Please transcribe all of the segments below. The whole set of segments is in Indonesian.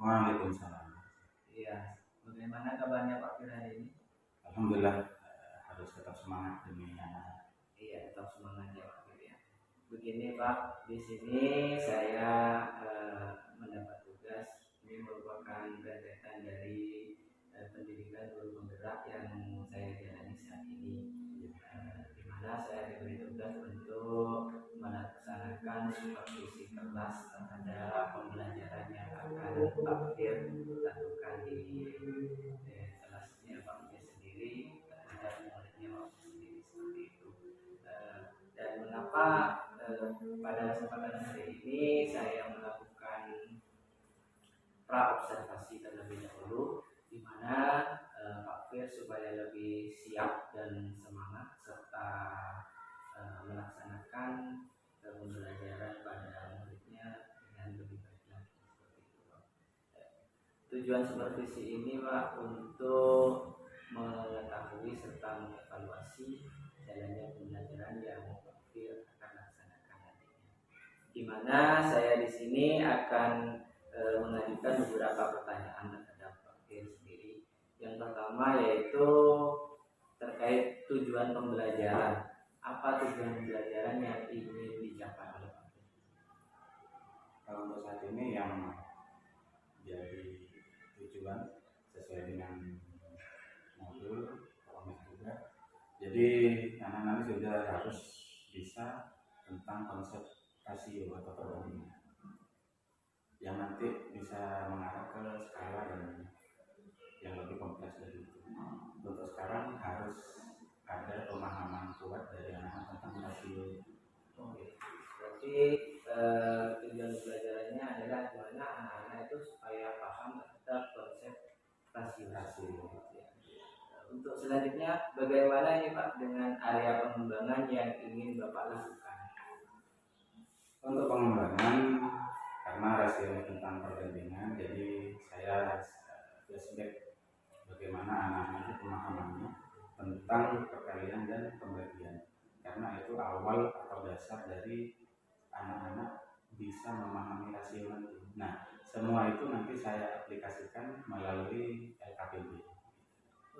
Waalaikumsalam. Iya, bagaimana kabarnya Pak Fir hari ini? Alhamdulillah, harus tetap semangat demi anak. Iya, tetap semangat ya Pak Fir ya. Begini Pak, di sini saya mendapat tugas. Ini merupakan rentetan dari pendidikan guru penggerak yang saya jalani saat ini. Di mana saya diberi tugas untuk melaksanakan supervisi kelas terhadap pembelajaran yang akan Pak Fir lakukan di kelasnya Pak Fir sendiri terhadap muridnya Pak Fir sendiri seperti itu. Dan mengapa pada kesempatan hari ini saya melakukan pra-observasi terlebih dahulu, di mana Pak Fir supaya lebih siap dan semangat serta melaksanakan pembelajaran pada muridnya dengan lebih baik lagi seperti itu Pak. Tujuan supervisi ini Pak untuk mengetahui serta mengevaluasi jalannya pembelajaran yang Pak Fir akan laksanakan nantinya. Di mana saya di sini akan mengajukan beberapa pertanyaan terhadap Pak Fir sendiri. Yang pertama yaitu terkait tujuan pembelajaran. Apa tujuan pembelajaran yang ingin dicapai oleh Pak Fir? Kalau untuk saat ini yang jadi tujuan sesuai dengan modul promes juga. Jadi anak-anak sudah harus bisa tentang konsep rasio atau perbandingan yang nanti bisa mengarah ke skala dan yang lebih kompleks dari itu. Untuk sekarang harus ada pemahaman kuat dari anak-anak tentang rasio. Berarti tujuan pembelajarannya adalah bagaimana anak-anak itu supaya paham terhadap konsep rasio. Untuk selanjutnya, bagaimana ini Pak dengan area pengembangan yang ingin Bapak lakukan? Untuk pengembangan, karena rasio tentang perbandingan, jadi saya flashback bagaimana anak-anak itu pemahamannya tentang perkalian dan pembagian, karena itu awal atau dasar dari anak-anak bisa memahami rasio nanti. Nah, semua itu nanti saya aplikasikan melalui LKPB.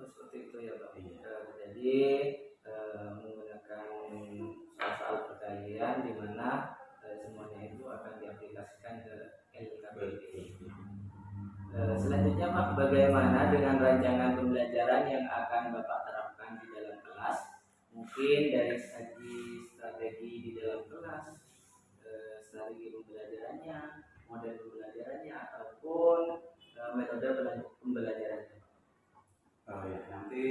Seperti itu ya Pak. Iya. Jadi menggunakan soal perkalian di mana semuanya itu akan diaplikasikan ke LKPB. Selanjutnya Pak, bagaimana dengan rancangan pembelajaran yang akan Bapak terapkan di dalam kelas? Mungkin dari segi strategi di dalam kelas, strategi pembelajarannya, model pembelajarannya, ataupun metode pembelajarannya. Oh ya, nanti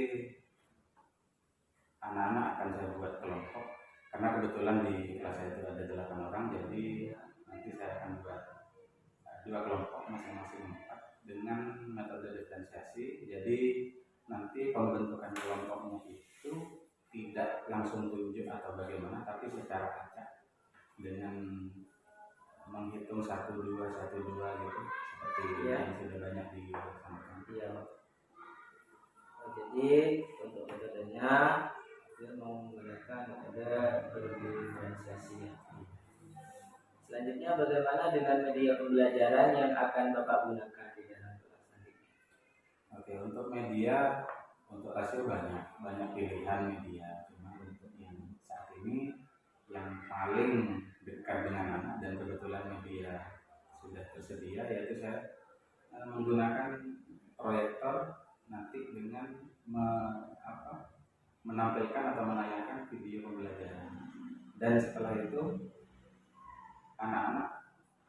anak-anak akan saya buat kelompok, karena kebetulan di kelas saya itu ada 8 orang, jadi nanti saya akan buat 2 kelompok masing-masing 4 dengan metode diferensiasi. Jadi nanti pembentukan kelompoknya itu tidak langsung tunjuk atau bagaimana, tapi secara acak dengan menghitung 1, 2 gitu, seperti yang sudah banyak dilaksanakan. Iya. Jadi untuk metodenya dia mau menggunakan metode diferensiasi. Selanjutnya, bagaimana dengan media pembelajaran yang akan Bapak gunakan di dalam kelas nanti? Oke, untuk media, untuk rasio banyak pilihan media. Cuma untuk yang saat ini yang paling dekat dengan anak dan kebetulan media sudah tersedia, yaitu saya menggunakan proyektor nanti dengan menampilkan atau menayangkan video pembelajaran. Dan setelah itu anak-anak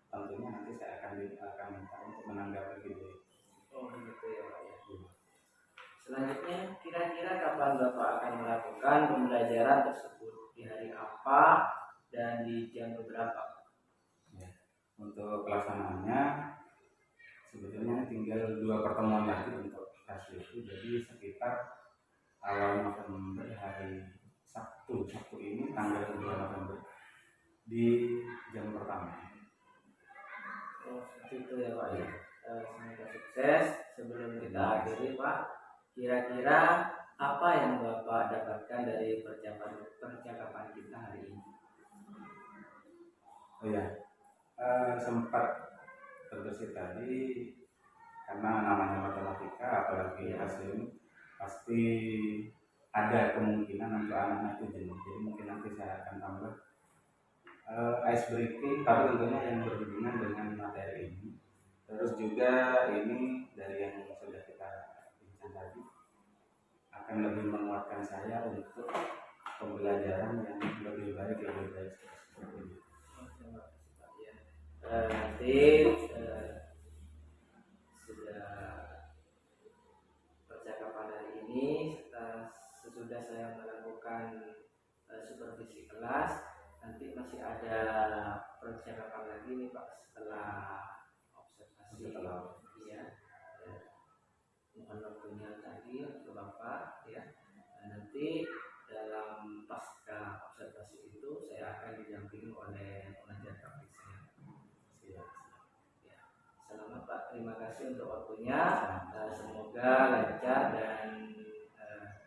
tentunya nanti saya akan minta untuk menanggapi video. Oh begitu ya Pak ya. Selanjutnya, kira-kira kapan Bapak akan melakukan pembelajaran tersebut? Di hari apa dan di jam berapa? Ya, untuk pelaksanaannya sebetulnya tinggal 2 pertemuan lagi untuk rasio itu, jadi sekitar awal November, hari Sabtu ini tanggal 2 November di jam pertama. Oh seperti itu ya Pak ya. Semoga sukses. Sebelum kita akhiri Pak, kira-kira apa yang Bapak dapatkan dari percakapan kita hari ini? Oh ya, sempat terbesit tadi karena namanya matematika apalagi hasil pasti ada kemungkinan untuk anak-anak itu jenuh. Jadi mungkin nanti saya akan tambah ice breaking, tapi tentunya yang berhubungan dengan materi ini. Terus juga ini dari yang sudah kita bincang tadi akan lebih menguatkan saya untuk pembelajaran yang lebih baik seperti ini. Nanti sudah percakapan hari ini sesudah saya melakukan supervisi kelas, nanti masih ada percakapan lagi nih Pak setelah observasi. Ya, mohon waktunya tadi untuk Bapak ya. Nanti dalam pasca observasi itu saya akan didampingi oleh pengajar praktik saya. Ya. Selamat Pak, terima kasih untuk waktunya. Semoga lancar dan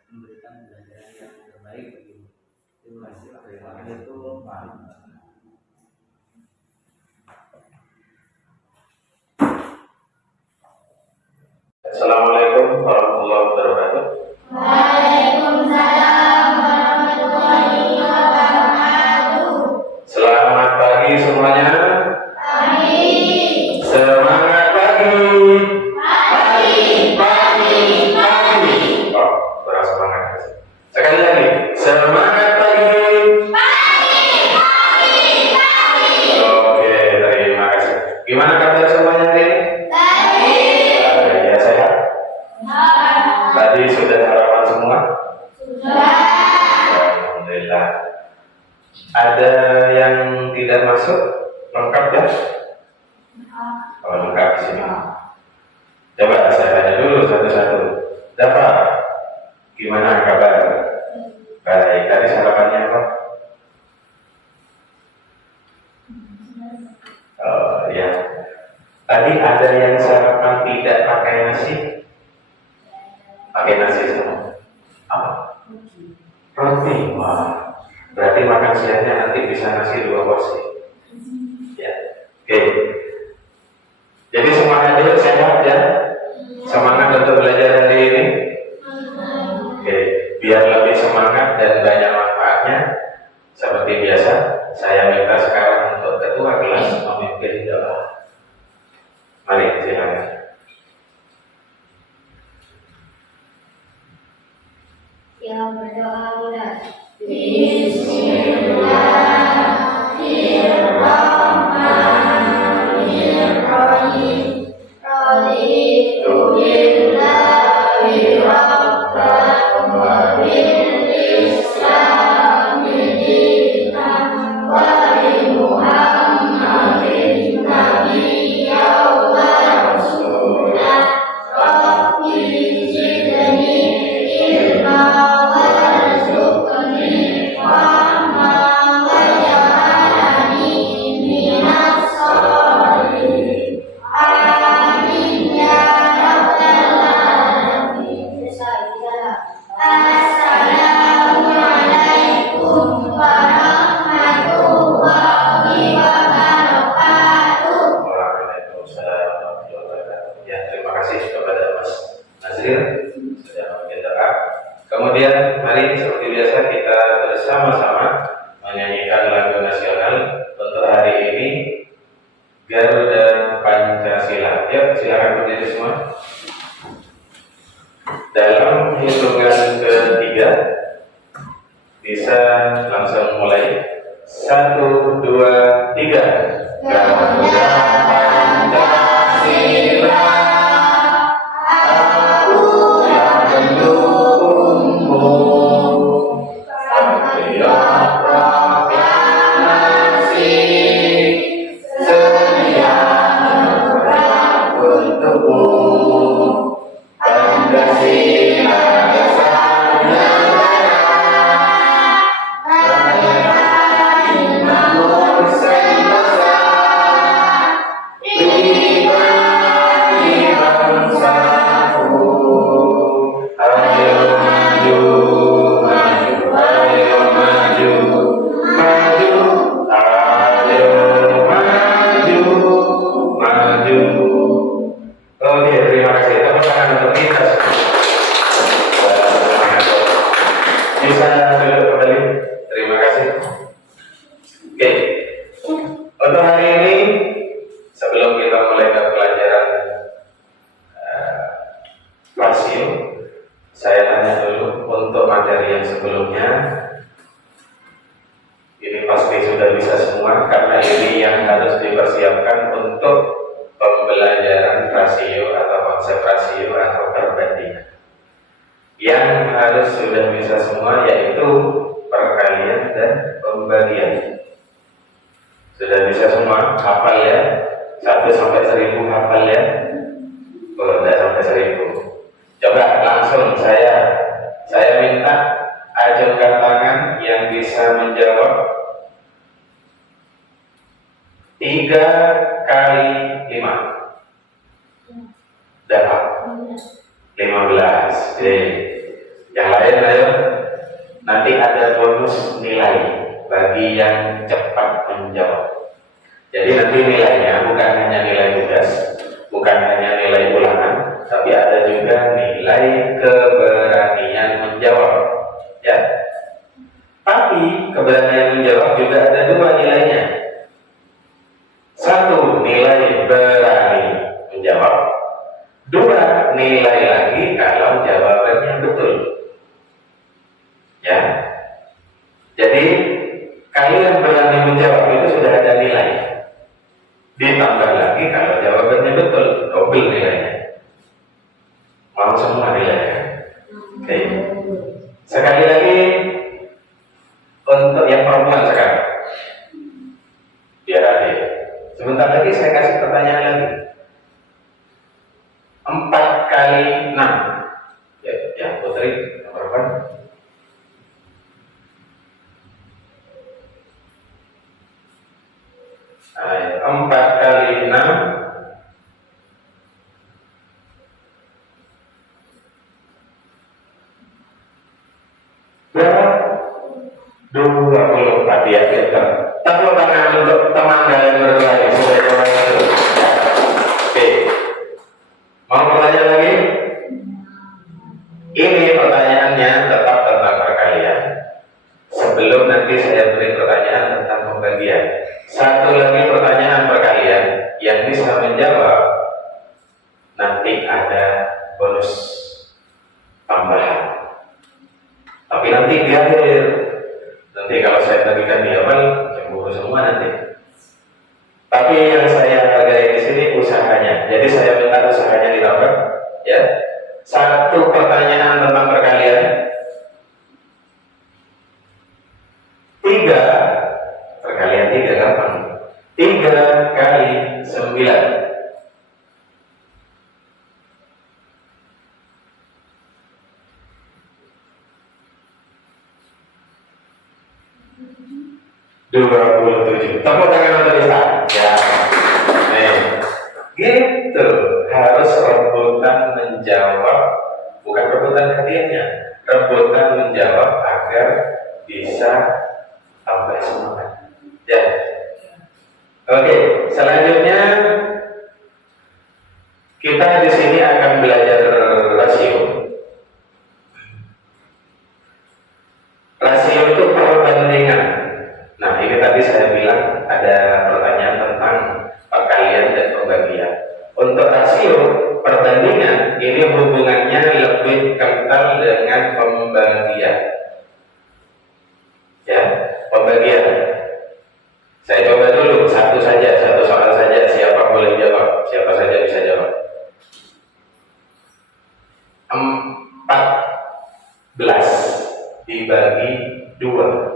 memberikan pelajaran yang terbaik bagi. Terima kasih Pak. Assalamualaikum warahmatullahi wabarakatuh. Assalamualaikum warahmatullahi wabarakatuh. Waalaikumsalam warahmatullahi wabarakatuh. Selamat pagi semuanya. Pagi. Semangat pagi. Pagi. Pagi. Pagi. Oh, kurang semangat. Sekali lagi. Semangat pagi. Pagi. Pagi. Pagi. Oke, terima kasih. Gimana kabar semuanya hari ini? Baik. Ya sehat. Tadi sudah sarapan semua? Sudah. Alhamdulillah. Ada yang tidak masuk? Lengkap ya? Oh, lengkap di sini. Coba saya tanya dulu satu-satu. Dapat? Gimana kabar? Baik. Tadi sarapannya apa? Oh ya. Tadi ada yang sarapan tidak pakai nasi? Pakai nasi semua. Apa? Roti. Wah. Berarti makan siangnya nanti bisa nasi 2 porsi. Ya. Oke. Jadi semangat dulu, sehat ya. Semangat untuk belajar hari ini. Oke. Biar lebih semangat dan banyak manfaatnya. Seperti biasa, saya minta sekarang untuk ketua kelas memimpin doa. Mari silakan. Yang berdoa mulai. Bismillahirrahmanirrahim. Raditu billahi rabban wa bil islami dinan wa bi Muhammadin nabiyyan wa rasulah. Rabbi zidni ilma warzuqni fahma waj'alni minas sholihin. Amin ya rabbal alamin. Assalamualaikum warahmatullahi wabarakatuh. Waalaikumsalam warahmatullahi wabarakatuh. Ya, terima kasih kepada Mas Nazril sudah memimpin doa. Kemudian mari seperti biasa kita bersama-sama menyanyikan lagu nasional untuk hari ini, Garuda Pancasila. Yuk, silakan berdiri semua. Dalam hitungan ketiga bisa langsung mulai. 1, 2, 3. Garuda Pancasila, aku yang mendukungmu. Patriot proklamasi, sedia berperang untukmu. Pancasila dasar negara, rakyat adil makmur sentosa. rasio atau konsep rasio atau perbandingan. Yang harus sudah bisa semua yaitu perkalian dan pembagian. Sudah bisa semua, hafal ya? 1 sampai 1000 hafal ya? Oh, tidak sampai 1000. Coba langsung saya minta ajukan tangan yang bisa menjawab 3 kali 5. Dapat 15. Yang lain ayo. Nanti ada bonus nilai bagi yang cepat menjawab. Jadi nanti nilainya bukan hanya nilai tugas, bukan hanya nilai ulangan, tapi ada juga nilai keberanian menjawab. Ya. Tapi keberanian menjawab juga ada 2 nilainya. 1 nilai berani menjawab, 2 nilai lagi kalau jawabannya betul. Ya. Jadi kalian berani menjawab itu sudah ada nilai. Ditambah lagi kalau jawabannya betul, double nilainya. Mau semua nilainya. Oke. Sekali lagi untuk yang perempuan sekarang. Biar adil. Sebentar lagi saya kasih pertanyaan lagi. 4 kali 6. Ya, Putri, nomor berapa? Ayo, 4 kali 6. Berapa? 24 ya, pintar. Tepuk tangan untuk teman kalian berdua yang sudah jawab itu. Oke. Mau pertanyaan lagi? Ini pertanyaannya tetap tentang perkalian. Sebelum nanti saya beri pertanyaan tentang pembagian. 1 lagi pertanyaan perkalian yang bisa menjawab nanti ada bonus tambahan. Tapi nanti di akhir. Nanti kalau saya bagikan di awal, cemburu semua nanti. Tapi yang saya hargai di sini usahanya. Jadi saya minta usahanya ditambah, ya. 1 pertanyaan tentang perkalian. 3 perkalian 3 gampang. 3 kali 9. Tepuk tangan untuk Ustaz. Ya. Nih. Gitu. Harus rebutan menjawab, bukan rebutan hadiahnya, rebutan menjawab agar bisa tambah semangat. Ya. Oke, selanjutnya kita di sini akan belajar rasio. Rasio itu perbandingan. Nah, ini tadi saya bilang ada pertanyaan tentang perkalian dan pembagian. Untuk rasio perbandingan ini hubungannya lebih kental dengan pembagian. Ya, pembagian. Saya coba dulu satu soal saja. Siapa boleh jawab? Siapa saja bisa jawab. 14 dibagi 2.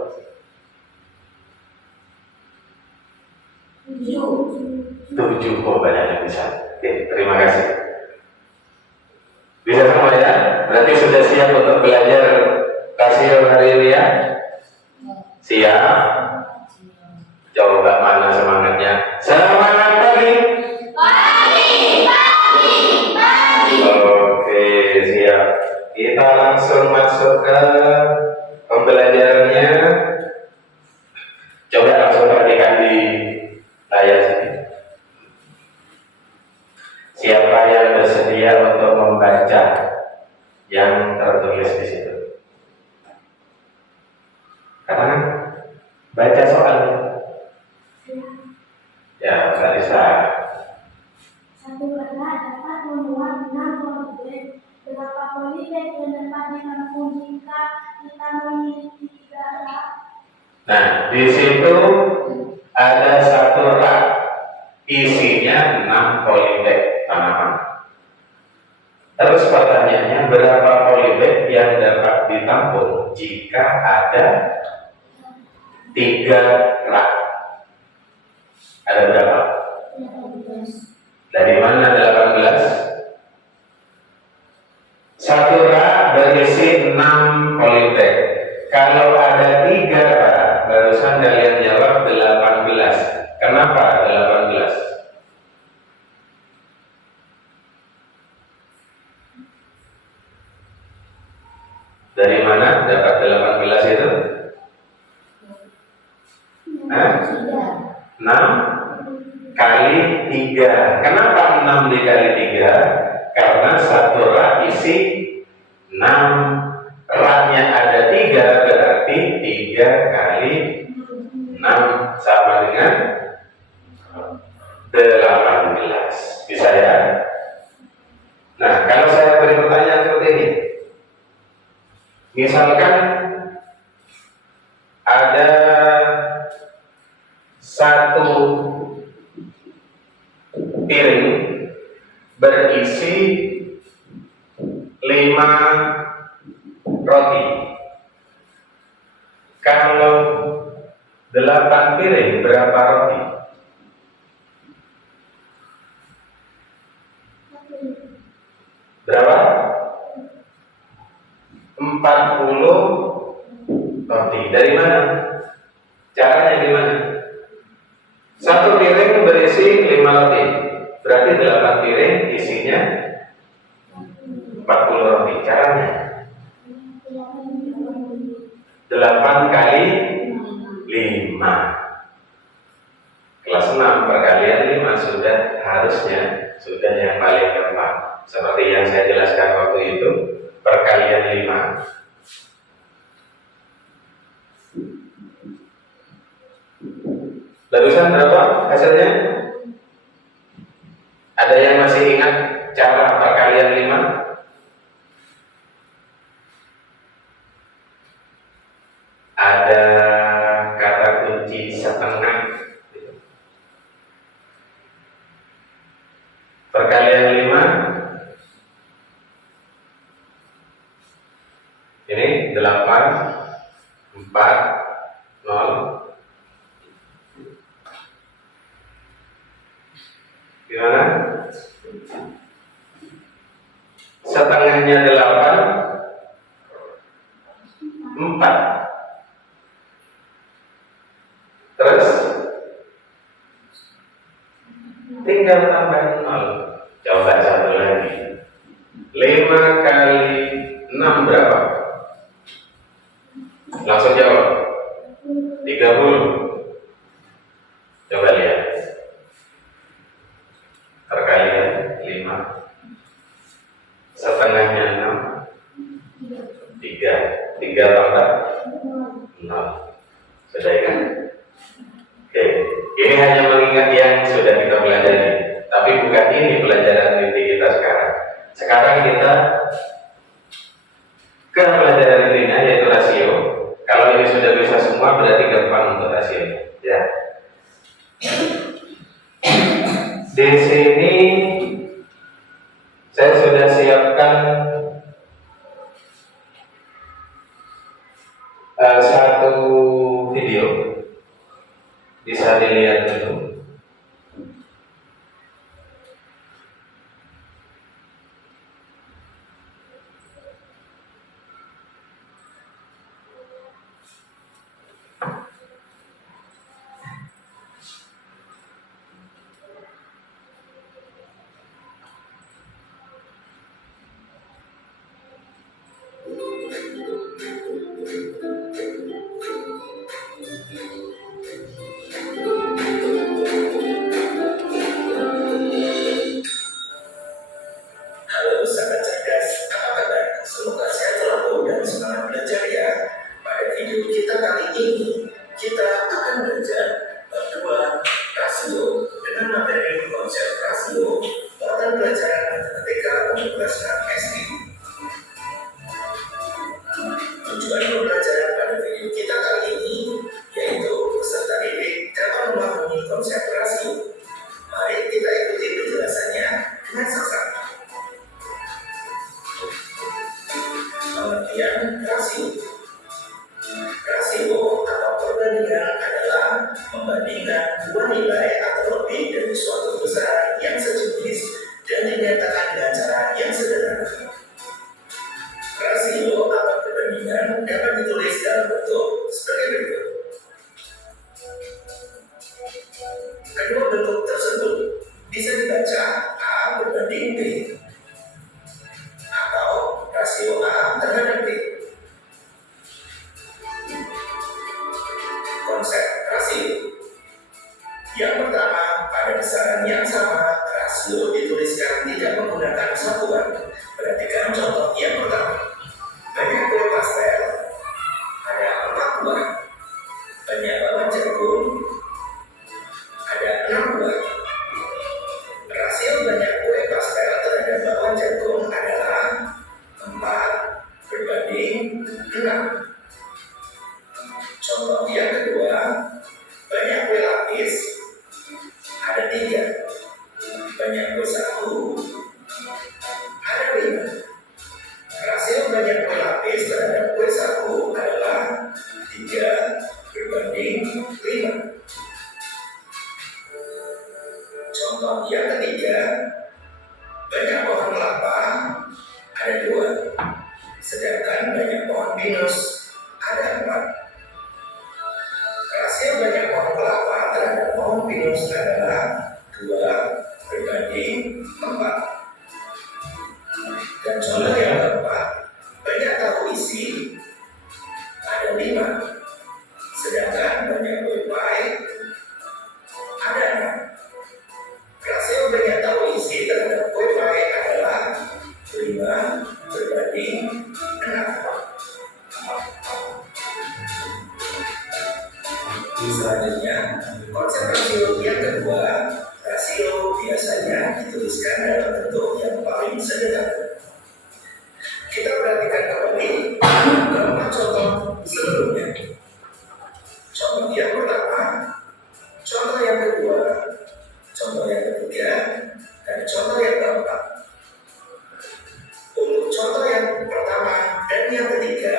7. Oh, banyak yang bisa. Oke, terima kasih. Bisa semua ya? Berarti sudah siap untuk belajar rasio hari ini ya? Siap? Coba mana semangatnya? Semangat pagi! Pagi! Oke, siap. Kita langsung masuk ke pembelajarannya. Coba langsung perhatikan di layar sini. Siapa yang bersedia untuk membaca yang tertulis di situ? Katakan, baca soalnya. Ya, Mbak Lisa. 1 kata dapat memuat 6 poliglot. Berapa poliglot yang dapat ditampung jika kita memiliki 3 rak? Nah, di situ ada 1 rak isinya 6 poliglot. kemana-mana. Terus pertanyaannya, berapa polybag yang dapat ditampung jika ada 3 rak? Ada berapa? Dari mana 18? Satu rak berisi 6 polybag. Kalau ada 3 rak, barusan kalian jawab 18. Kenapa 18? Dari mana dapat 18 itu? 6 kali 3. Kenapa 6 dikali 3? Karena satu rak isi 6. Raknya ada 3, berarti 3 kali 6 sama dengan 18. Bisa ya? Nah, kalau saya beri pertanyaan seperti ini, misalkan ada satu piring berisi 5 roti. Kalau 8 piring berapa roti? Berapa? 40 roti. Dari mana? Caranya gimana? Satu piring berisi 5 roti. Berarti 8 piring isinya 40 roti. Caranya 8 kali 5. Kelas 6 perkalian 5 harusnya sudah yang paling gampang. Seperti yang saya jelaskan waktu itu, perkalian 5. Barusan berapa hasilnya? Ada yang masih ingat cara perkalian 5? Ada kata kunci setengah. Perkalian 5 ini 8, 4, 0. Gimana? Setengahnya 8, 4. Terus tinggal tambah 0. Coba satu lagi. 5 kali 6 berapa? Langsung jawab. 30. Coba lihat. Perkalian 5. Setengahnya 6. 3. 3 tambah 0. Sudah ingat? Oke. Ini hanya mengingat yang sudah kita pelajari. Tapi bukan ini pelajaran inti kita sekarang. Sekarang kita ke pelajaran intinya, yaitu rasio. Kalau ini sudah bisa semua, berarti gampang untuk rasio. Ya. Di sini saya sudah siapkan satu video, bisa dilihat dulu. Mari kita ikuti penjelasannya dengan berbanding B, atau rasio A terhadap B. Konsep rasio. Yang pertama, pada besaran yang sama, rasio dituliskan tidak menggunakan satuan. Perhatikan contoh yang pertama. Banyak kue pastel, ada 4 buah. Banyak bawang jagung, ada 6 buah. Rasio banyak kue pastel terhadap bawang jagung adalah 4 berbanding 6. Contoh yang kedua, banyak kue lapis, ada 3. Banyak kue sagu, ada 5. Rasio banyak kue lapis terhadap kue sagu adalah 3 berbanding 5. Contoh yang ketiga, banyak pohon kelapa, ada 2. Sedangkan banyak pohon pinus, ada 4. Rasio banyak pohon kelapa terhadap pohon pinus adalah 2 berbanding 4. Dan contoh yang keempat, banyak tahu isi, ada 5. Sedangkan banyak kue pie, ada 6. Rasio banyak tahu isi terhadap kue pie adalah 5 berbanding 6. Selanjutnya, konsep rasio yang kedua. Rasio biasanya dituliskan dalam bentuk yang paling sederhana. Kita perhatikan kembali keempat contoh sebelumnya. Contoh yang pertama, contoh yang kedua, contoh yang ketiga, dan contoh yang keempat. Untuk contoh yang pertama dan yang ketiga,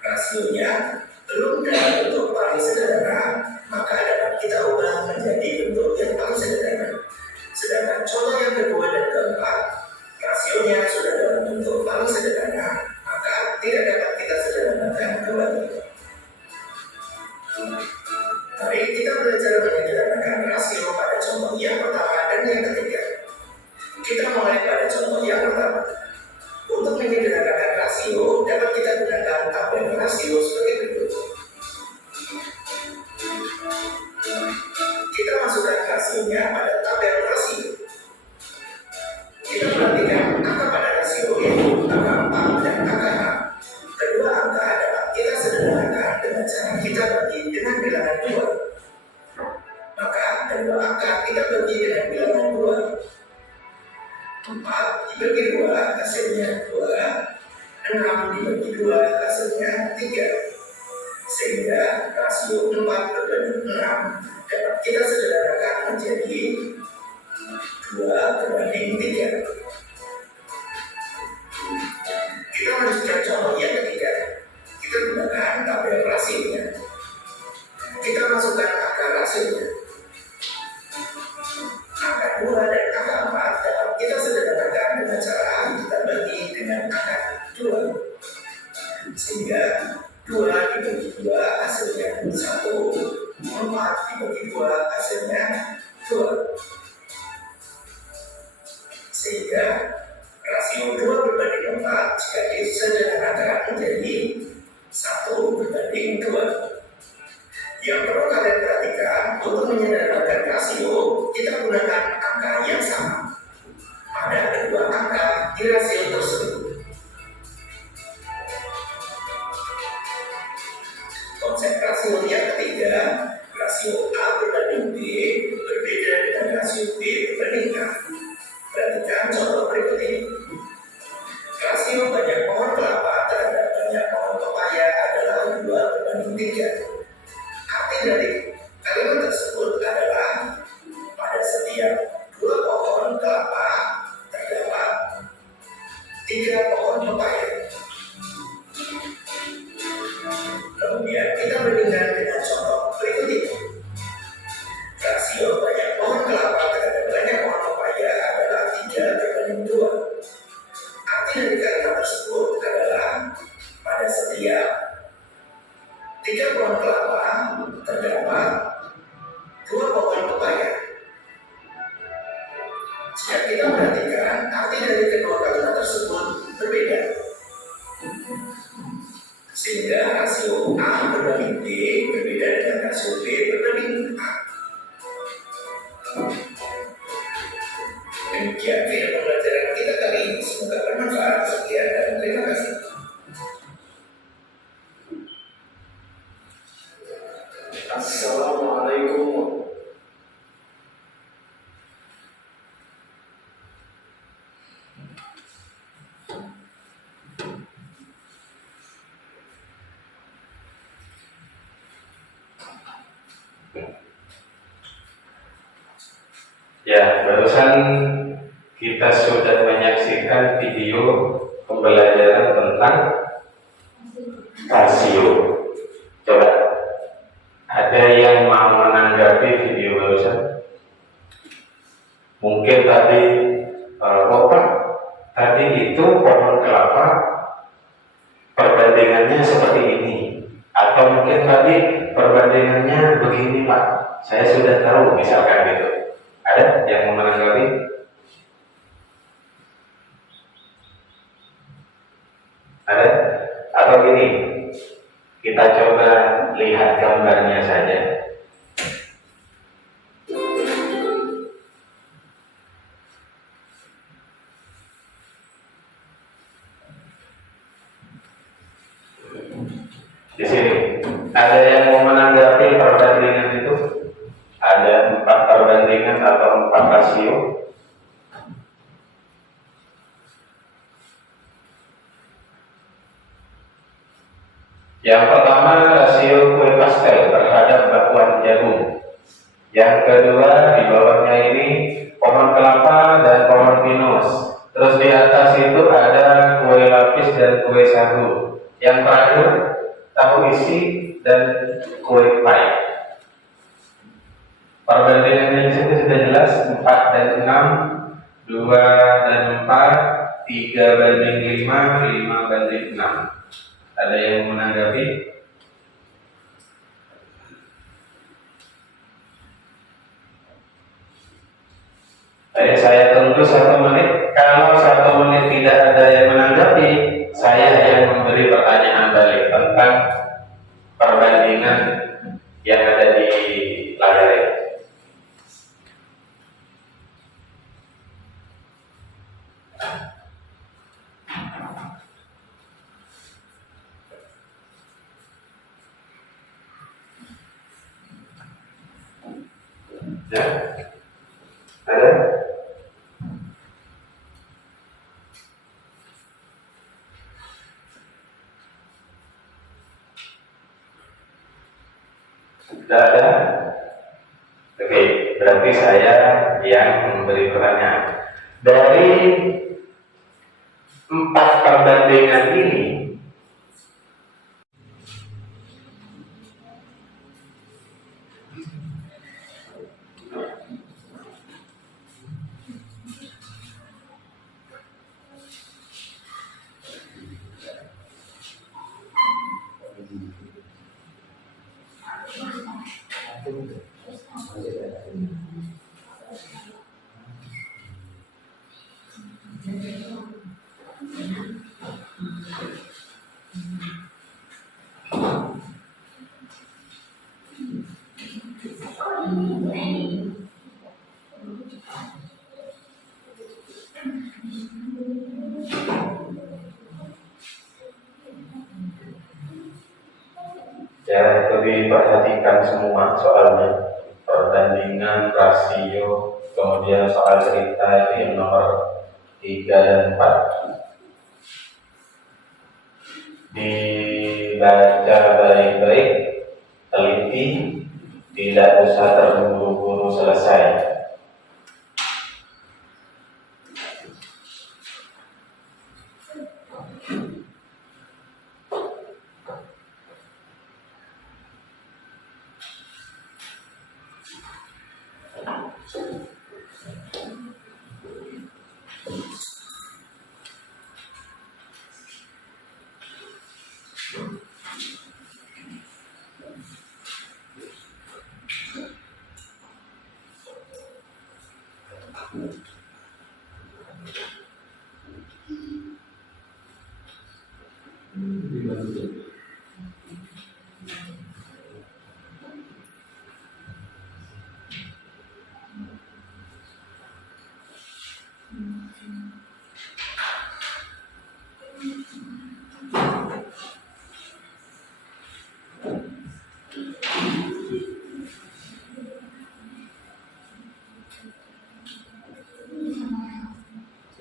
rasionya belum dalam bentuk paling sederhana, maka dapat kita ubah menjadi bentuk yang paling sederhana. Sedangkan contoh yang kedua dan keempat, rasionya sudah dalam bentuk paling sederhana, maka tidak dapat kita sederhanakan kembali. Mari kita belajar menyederhanakan rasio pada contoh yang pertama dan yang ketiga. Kita mulai pada contoh yang pertama. Untuk menyederhanakan rasio, dapat kita gunakan tabel rasio sebagai berikut. Kita masukkan rasionya pada tabel rasio. Kita perhatikan angka pada rasio yaitu angka 4 dan angka 6. Kedua angka dapat kita sederhanakan dengan cara kita bagi dengan bilangan 2. Maka kedua angka kita bagi dengan bilangan 2. 4 dibagi 2 hasilnya 2, 6 dibagi 2 hasilnya 3. Sehingga rasio 4 berbanding 6 dapat kita sederhanakan menjadi 2 berbanding 3. Kita lanjutkan contoh yang ketiga. Kita gunakan tabel rasionya. Kita masukkan angka rasionya. Angka 2 dan angka 4 dapat kita sederhanakan dengan cara kita bagi dengan angka 2. Sehingga 2 dibagi 2 hasilnya 1, 4 dibagi 2 hasilnya 2. Sehingga rasio 2 berbanding 4 jika disederhanakan menjadi 1 berbanding 2. Yang perlu kalian perhatikan, untuk menyederhanakan rasio, kita gunakan angka yang sama pada kedua angka di rasio tersebut. Konsep rasio yang ketiga, rasio A berbanding B berbeda dengan rasio B berbanding A. Perhatikan contoh berikut ini. Rasio banyak pohon kelapa terhadap banyak pohon pepaya adalah 2 berbanding 3. Arti dari kalimat tersebut adalah pada setiap 2 pohon kelapa terdapat 3 pohon pepaya. Kemudian kita bandingkan dengan contoh berikut ini. Rasio banyak pohon kelapa terhadap banyak pohon pepaya adalah 3 berbanding 2. Arti dari kalimat tersebut adalah pada setiap 3 pohon kelapa terdapat 2 pohon pepaya. Jika kita perhatikan demikian video pembelajaran kita kali ini. Semoga bermanfaat. Sekian dan terima kasih. Assalamualaikum. Ya, barusan kita sudah menyaksikan video pembelajaran tentang rasio. Coba, ada yang mau menanggapi video barusan? Mungkin tadi, Pak, tadi itu pohon kelapa perbandingannya seperti ini. Atau mungkin tadi perbandingannya begini, Pak. Saya sudah tahu, misalkan gitu. Ada yang mau menanggapi? Ada? Atau gini, kita coba lihat gambarnya saja. Di sini, ada yang mau menanggapi perbandingan itu? Ada 4 perbandingan atau 4 rasio. Yang pertama, rasio kue pastel terhadap bakwan jagung. Yang kedua, di bawahnya ini pohon kelapa dan pohon pinus. Terus di atas itu ada kue lapis dan kue sagu. Yang terakhir, tahu isi dan kue pie. Perbandingannya di situ sudah jelas, 4 dan 6, 2 dan 4, 3 banding 5, 5 banding 6. Ada yang menanggapi? Saya tunggu 1 menit. Kalau 1 menit tidak ada yang menanggapi, saya yang memberi pertanyaan balik tentang perbandingan yang ada di layar ini. Ya, ada? Tidak ada? Oke, berarti saya yang memberi pertanyaan. Dari 4 perbandingan ini, ya itu diperhatikan semua soalnya, perbandingan, rasio, kemudian soal cerita itu yang nomor 3 dan 4. Dibaca baik-baik, teliti, tidak usah terburu-buru selesai.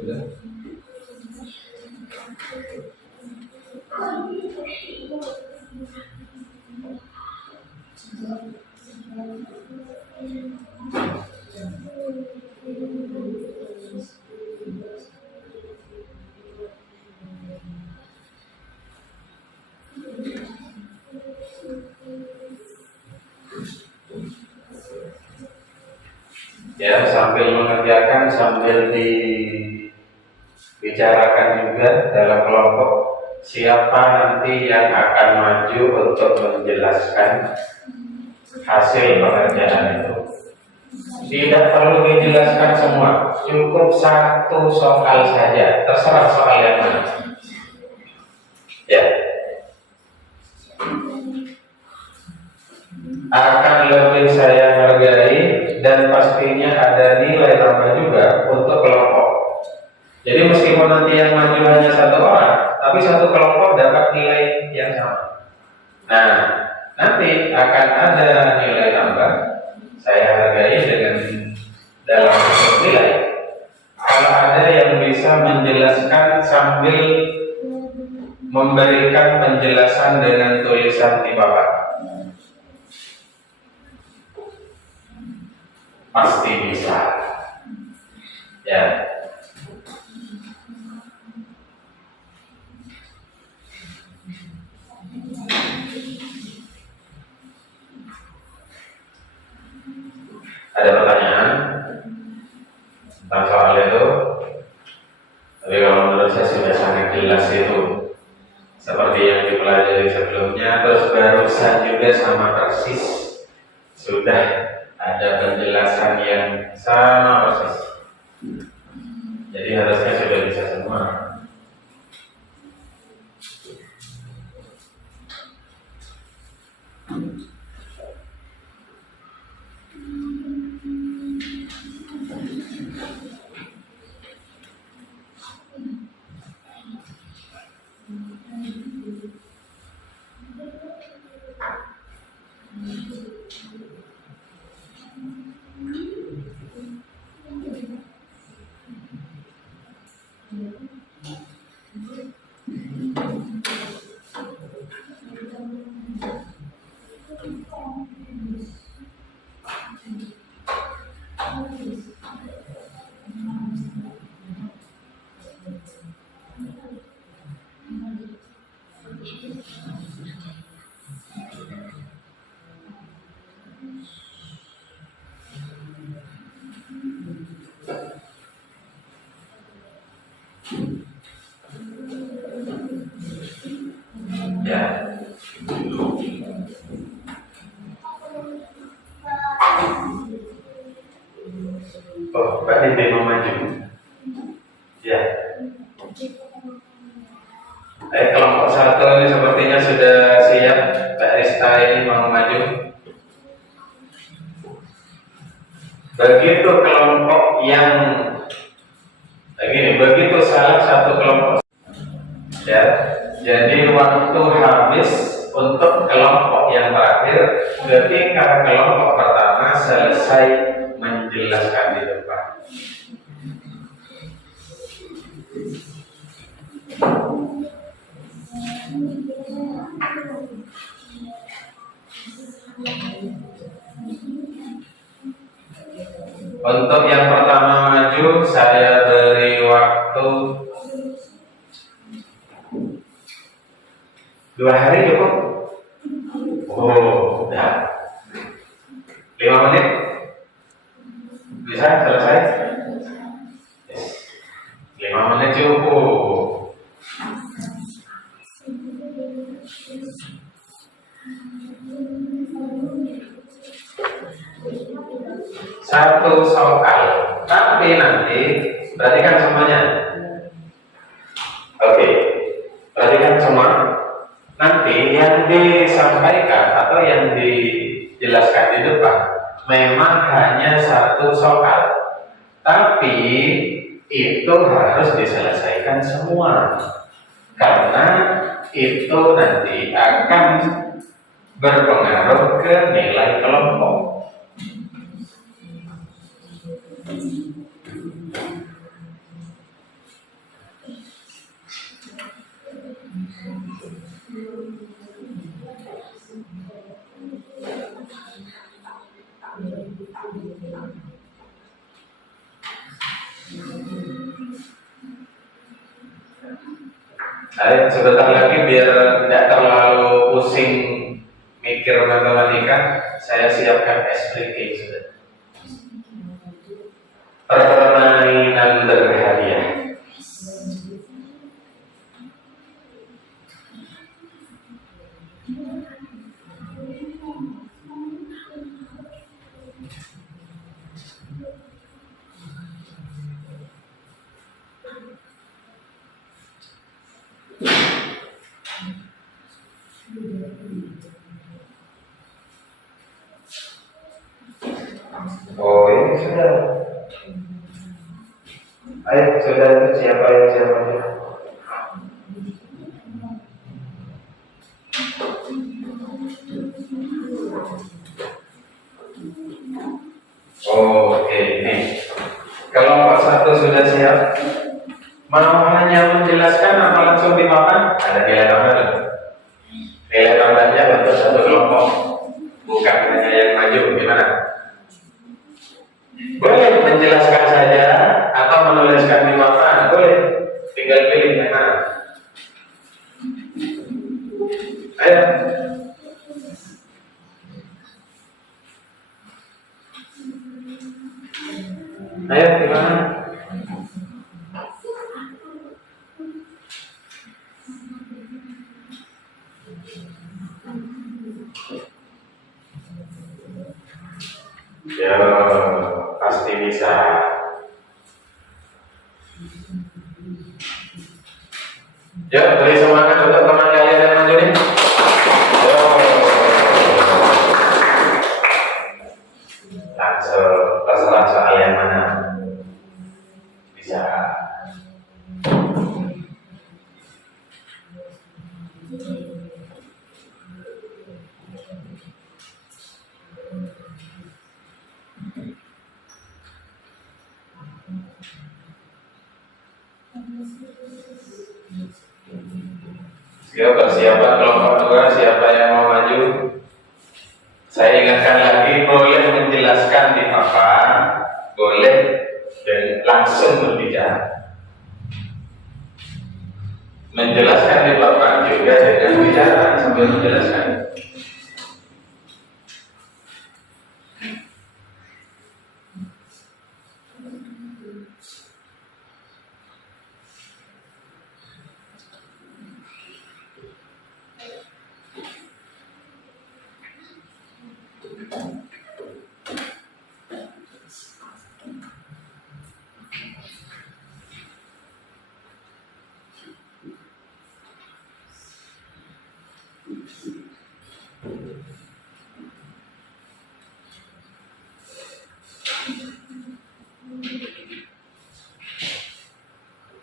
juga. Ya, sambil mengerjakan, sambil dibicarakan juga dalam kelompok siapa nanti yang akan maju untuk menjelaskan hasil pekerjaan itu. Tidak perlu dijelaskan semua, cukup satu soal saja, terserah soal yang mana. Ya, akan lebih saya hargai dan pastinya ada nilai tambah juga untuk kelompok. Jadi meskipun nanti yang maju hanya satu orang, tapi satu kelompok dapat nilai yang sama. Nah, nanti akan ada nilai tambah. Saya hargai dengan dalam bentuk nilai. Kalau ada yang bisa menjelaskan sambil memberikan penjelasan dengan tulisan di papan, pasti bisa. Ya. Ada pertanyaan tentang soal itu? Tapi kalau menurut saya sudah sangat jelas itu, seperti yang dipelajari sebelumnya. Terus barusan juga sama persis sudah ada penjelasan yang sama persis. Jadi harusnya sudah bisa semua. Ya. Oh, Mbak Dede mau maju. Ya. Kelompok satu ini sepertinya sudah siap. Mbak Rista ini mau maju. Begitu kelompok yang begini, begitu salah satu kelompok. Ya. Jadi waktu habis untuk kelompok yang terakhir ketika kelompok pertama selesai menjelaskan di depan. Untuk yang pertama maju saya beri waktu 2 hari cukup? Oh, ya. 5 menit? Bisa selesai? Yes. 5 menit cukup. Satu soal, tapi nanti perhatikan semuanya. Oke, perhatikan semua. Nanti yang disampaikan atau yang dijelaskan di depan memang hanya satu soal, tapi itu harus diselesaikan semua karena itu nanti akan berpengaruh ke nilai kelompok. Ayo sebentar lagi biar tidak terlalu pusing mikir matematika, saya siapkan SPK sudah. Permainan berhadiah. Oh ini sudah. Ayo sudah itu siapa yang siapa? Oke, nih. Kelompok 1 sudah siap. Mau hanya menjelaskan apa langsung dimakan? Ada nilai tambah tuh. Nilai tambahnya untuk satu kelompok, bukan hanya yang maju. Gimana? Boleh menjelaskan saja atau menuliskan di papan, boleh. Tinggal pilih yang mana. Ayo. Ayo, gimana? Ya, pasti bisa. Ya, beri semangat untuk teman kalian yang maju nih. Langsung terserah soal yang mana. Bisa. Siapa persiapan kelompok 2, siapa yang mau maju? Saya ingatkan lagi, boleh menjelaskan di papan, boleh dan langsung berbicara. Menjelaskan di papan juga dengan bicara sambil menjelaskan.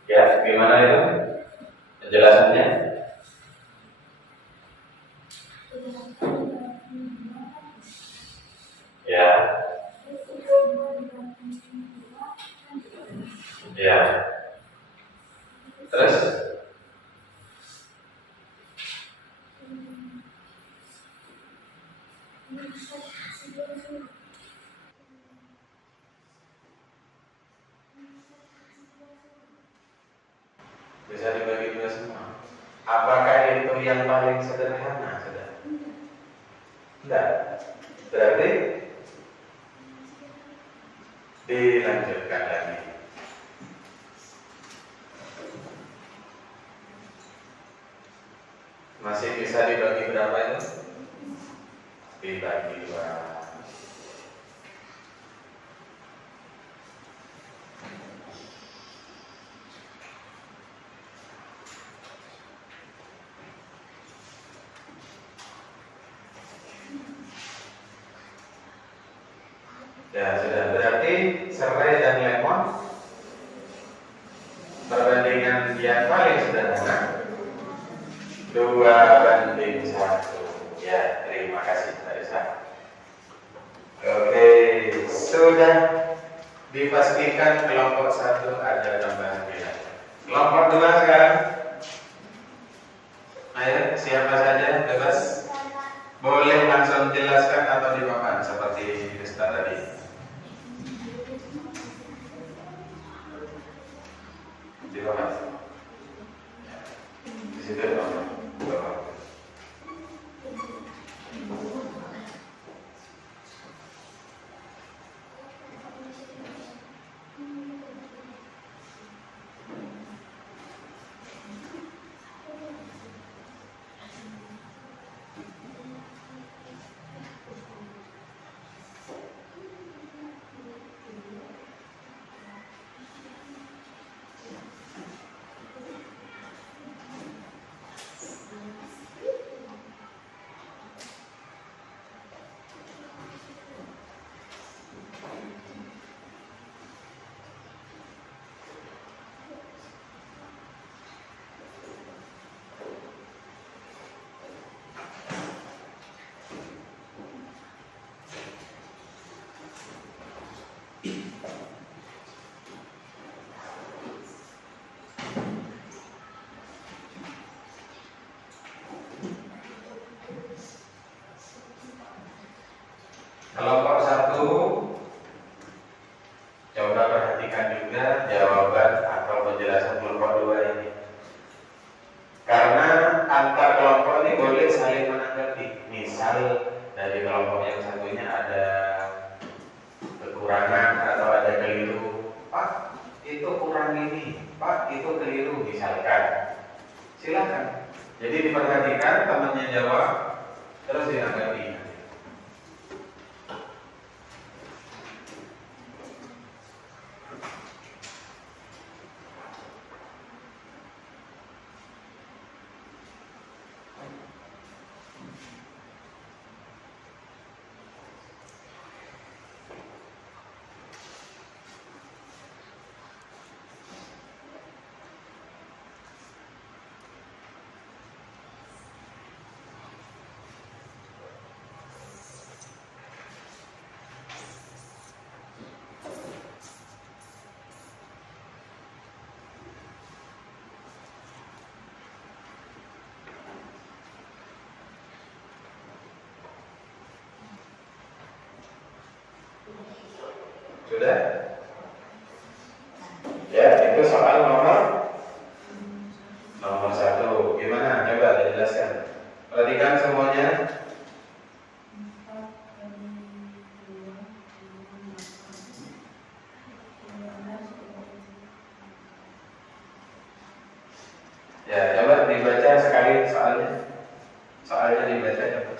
Ya, gimana itu penjelasannya? Ya, ya. Terus? Bisa dibagi dua semua. Apakah itu yang paling sederhana? Sudah? Tidak. Berarti dilanjutkan lagi. Masih bisa dibagi berapa itu? Dibagi dua. Ya sudah, berarti serai dan lemon perbandingan yang paling sederhana 2:1. Ya, terima kasih Mbak Isa. Oke, sudah dipastikan kelompok 1 ada tambahan nilai. Kelompok 2 sekarang. Ayo, siapa saja bebas. Boleh langsung jelaskan atau di papan seperti Ustaz tadi. Di papan. situ dong. Kelompok 1, coba perhatikan juga jawaban atau penjelasan kelompok 2 ini. Karena antar kelompok ini boleh saling menanggapi. Misal dari kelompok yang satunya ada kekurangan atau ada keliru. Pak, itu kurang ini. Pak, itu keliru misalkan. Silakan. Jadi diperhatikan, temannya jawab, terus ditanggapi. Sudah? Ya, itu soal nomor 1. Gimana? Coba dijelaskan. Perhatikan semuanya. Ya, coba dibaca sekali soalnya. Soalnya dibaca coba.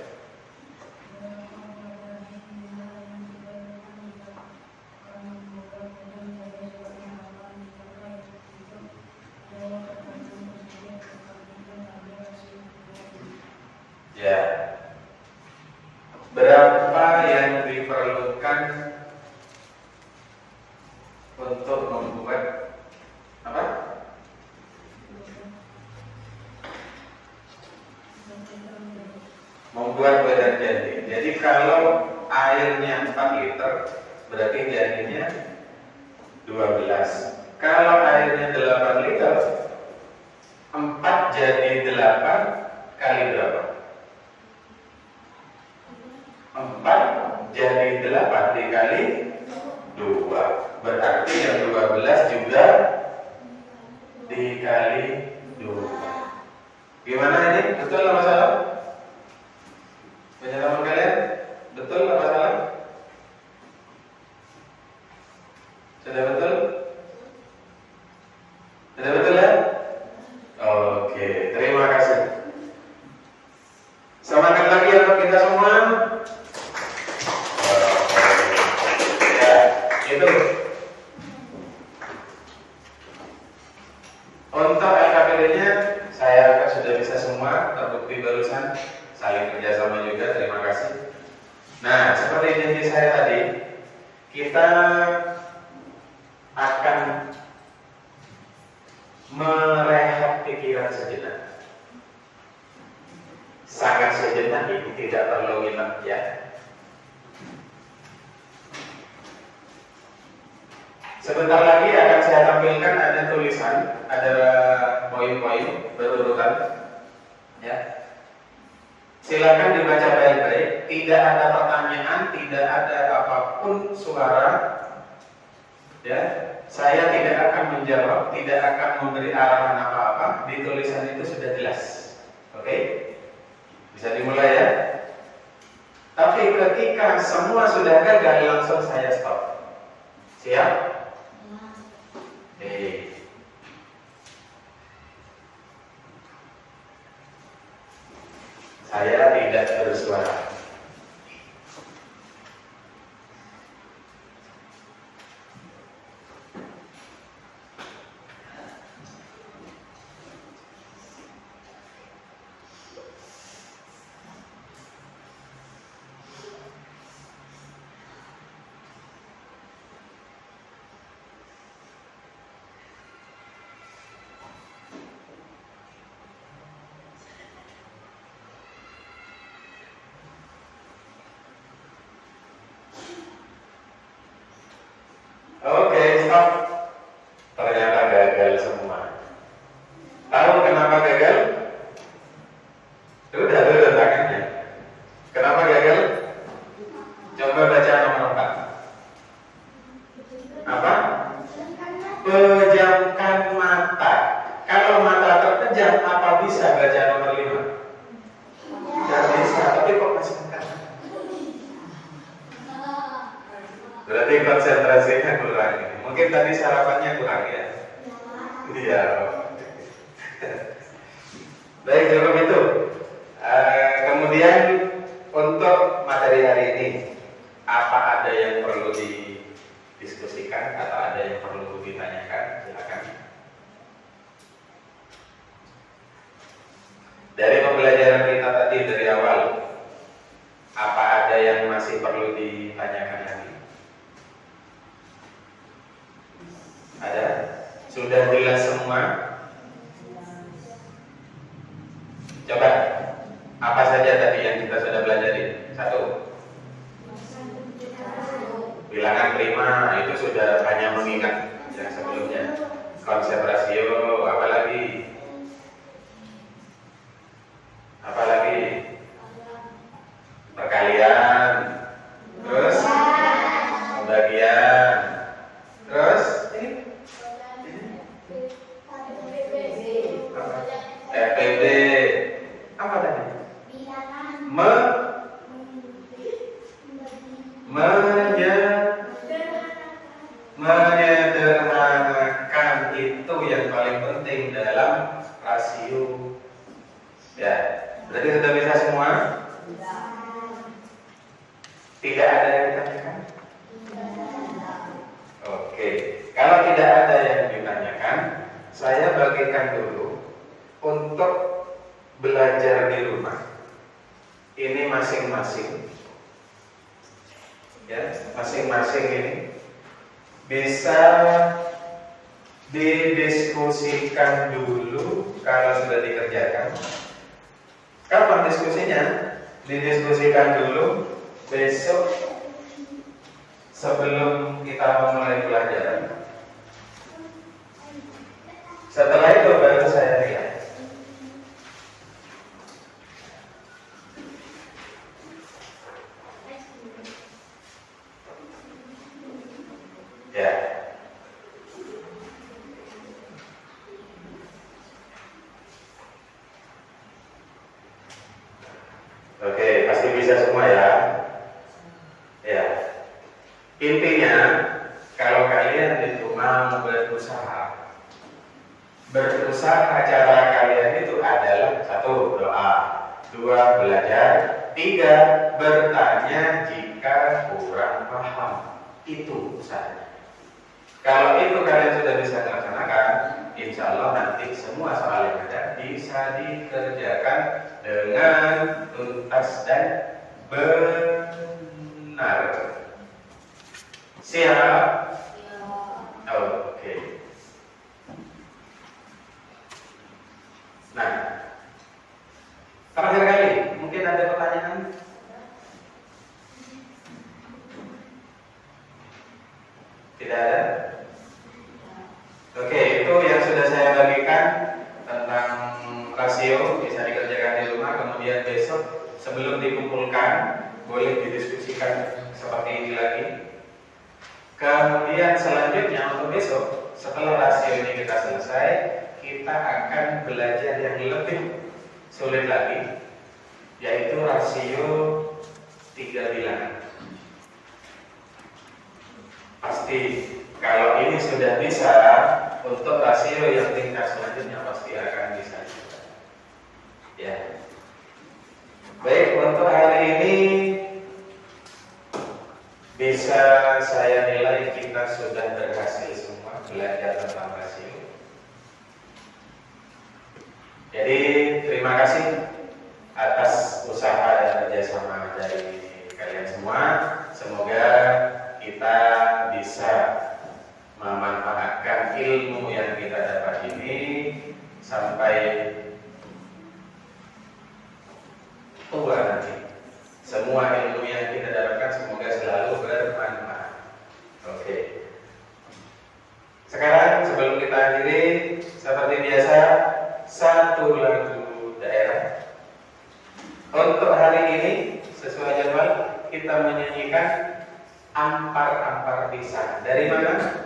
Ya, berapa yang diperlukan untuk membuat apa? Membuat badan jadi. Jadi kalau airnya 4 liter, berarti jadinya 12. Kalau airnya 8 liter, 4 jadi 8 kali berapa? 4 jadi 8 dikali 2. Berarti yang 12 juga dikali 2. Gimana ini? Betul atau salah? Banyak teman kalian? Betul atau salah? Sudah betul? Sudah betul ya? Oke, terima kasih. Semangat lagi ya untuk kita semua. Ya, itu. Untuk LKPD-nya saya sudah bisa semua, terbukti barusan, saling kerjasama juga, terima kasih. Nah, seperti janji saya tadi, kita akan merehat pikiran sejenak. Sangat sejenak ini tidak perlu ngilang ya. Sebentar lagi akan saya tampilkan ada tulisan, ada poin-poin berurutan ya. Silakan dibaca baik-baik, tidak ada pertanyaan, tidak ada apapun suara ya. Saya tidak akan menjawab, tidak akan memberi arahan apa-apa. di tulisan itu sudah jelas. Oke? Bisa dimulai ya. Tapi ketika semua sudah gagal, langsung saya stop. Siap? Saya tidak bersuara. Oke, stop. Ternyata gagal semua. Tahu kenapa gagal? Sudah tangannya. Kenapa gagal? Coba baca nomor 4. Apa? Pejamkan mata. Kalau mata terpejam, apa bisa baca nomor 5? Tidak bisa, tapi kok masih bukan? Berarti konsentrasinya kurang. Mungkin tadi sarapannya kurang ya? Iya. Baik, cukup itu. Kemudian untuk materi hari ini, apa ada yang perlu didiskusikan atau ada yang perlu ditanyakan? Silakan. Dari pembelajaran kita tadi dari awal, apa ada yang masih perlu ditanyakan lagi? Ada? Sudah jelas semua? Coba, apa saja tadi yang kita sudah pelajari? 1. Bilangan prima, itu sudah hanya mengingat yang sebelumnya. Konsep rasio, apa lagi? Apa lagi? Perkalian. Terus? Pembagian. Terus? FPD. Apa tadi? Menyederhanakan itu yang paling penting dalam rasio. Ya, berarti sudah bisa semua? Tidak ada yang ditanyakan? Oke, kalau tidak ada yang ditanyakan, saya bagikan dulu untuk belajar di rumah. Ini masing-masing, ya, masing-masing ini bisa didiskusikan dulu kalau sudah dikerjakan. Kapan diskusinya? Didiskusikan dulu besok sebelum kita memulai pelajaran. Setelah itu baru saya lihat. Ya. Oke, pasti bisa semua ya. Ya. Intinya, kalau kalian itu mau berusaha cara kalian itu adalah 1. Doa, 2. Belajar, 3. Bertanya jika kurang paham. Itu saja. Kalau itu kalian sudah bisa melaksanakan, insya Allah nanti semua soal yang ada bisa dikerjakan dengan tuntas dan benar. Siap? Oke. Nah, terakhir kali, mungkin ada pertanyaan? Tidak ada? Oke, itu yang sudah saya bagikan tentang rasio, bisa dikerjakan di rumah. Kemudian besok sebelum dikumpulkan boleh didiskusikan seperti ini lagi. Kemudian selanjutnya untuk besok, setelah rasio ini kita selesai, kita akan belajar yang lebih sulit lagi, yaitu rasio 3 bilangan. Pasti kalau ini sudah bisa, untuk rasio yang tingkat selanjutnya pasti akan bisa juga. Ya. Baik, untuk hari ini bisa saya nilai kita sudah berhasil semua belajar tentang rasio. Jadi terima kasih atas usaha dan kerjasama dari kalian semua. Semoga kita bisa memanfaatkan ilmu yang kita dapat ini sampai tua nanti. Semua ilmu yang kita dapatkan semoga selalu bermanfaat. Oke. Sekarang sebelum kita akhiri, seperti biasa, satu lagu daerah. Untuk hari ini sesuai jadwal kita menyanyikan Ampar-ampar pisang. Dari mana?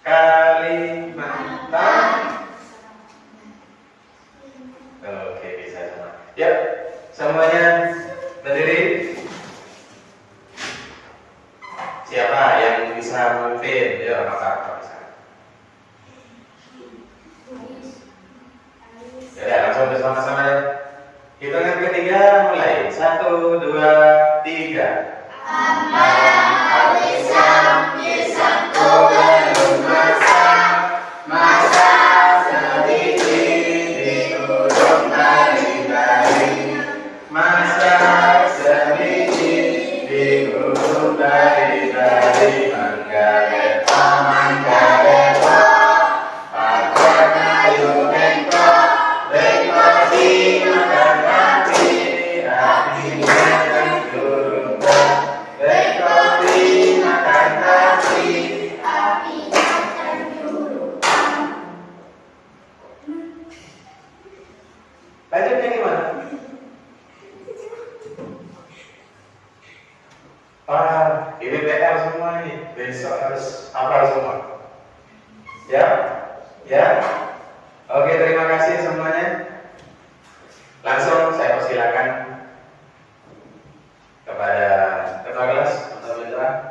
Kalimantan. Oke, bisa semua. Ya, semuanya berdiri. Siapa yang bisa memimpin? Ya, apa-apa bisa. Ya, langsung bersama-sama ya. Hitungan ketiga mulai. 1, 2, 3. Ampar pisang, pisangku belum masak, masak sedikit dikurung bari-bari, Masak sedikit dikurung bari-bari. Mangga lepo, pakai kayu bengkok, bengkok dimakan api, apinya tenggelam. Bengkok dimakan api. apinya terjulurkan. Lanjutnya gimana? Ini PR semua nih. Besok harus hafal semua. Ya? Ya? Oke, terima kasih semuanya. Langsung saya persilakan kepada ketua kelas untuk berdoa.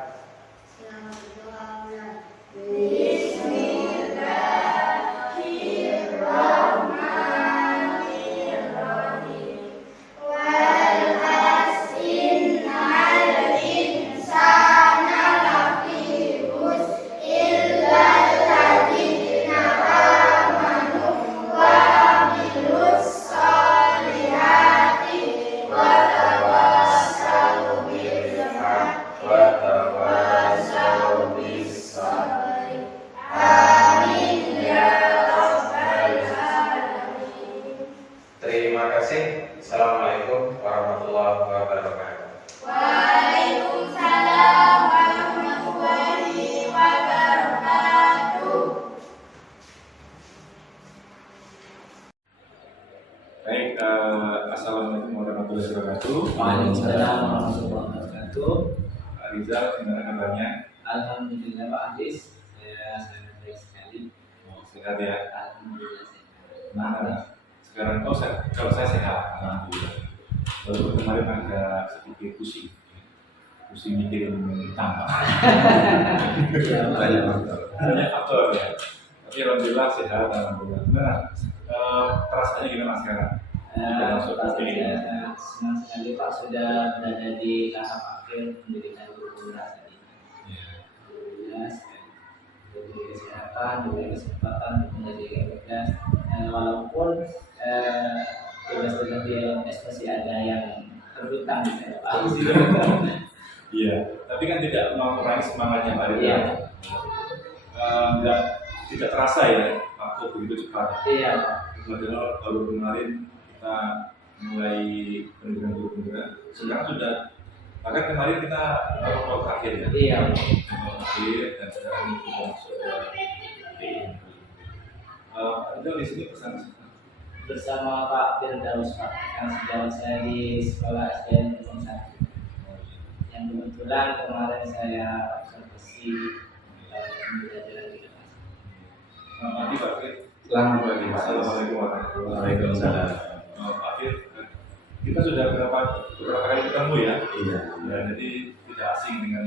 Terima kasih. Assalamualaikum warahmatullahi wabarakatuh. Waalaikumsalam warahmatullahi wabarakatuh. Baik, assalamualaikum warahmatullahi wabarakatuh. Waalaikumsalam warahmatullahi wabarakatuh. Pak Rizal, gimana kabarnya? Alhamdulillah Pak Adis, saya sangat baik sekali. Oh, sehat ya. Alhamdulillah sehat. Nah, sekarang kalau saya sehat, alhamdulillah. Baru kemarin agak sedikit pusing mikirin tambah. Iya, Banyak faktor ya. Tapi alhamdulillah sehat, alhamdulillah. Gimana? Perasaannya gimana sekarang? Pak, saya senang sekali Pak sudah berada di tahap akhir pendidikan guru tunggal tadi. Alhamdulillah sekali. Diberi kesehatan, diberi kesempatan untuk menjadi tugas. Walaupun tugas-tugas di LMS masih ada yang terhutang di saya Pak. Iya, tapi kan tidak mengurangi semangatnya Pak Rizal. Iya. Tidak terasa ya, waktu begitu cepat. Iya Pak. Padahal baru kemarin kita mulai pendidikan guru tunggal. Sekarang sudah, bahkan kemarin kita baru terakhir ya. Iya. Terakhir dan sekarang kita masuk ke PI. Ada di sini pesan Bersama Pak Firdaus Pak, yang sejauh saya di sekolah SDN Gunung Satu. Yang kebetulan kemarin saya observasi pembelajaran di kelas. Selamat pagi Pak Fir. Selamat pagi Pak. Assalamualaikum warahmatullahi Waalaikumsalam. wabarakatuh. Pak Fir, kita sudah beberapa kali ketemu ya. Iya. Ya, jadi tidak asing dengan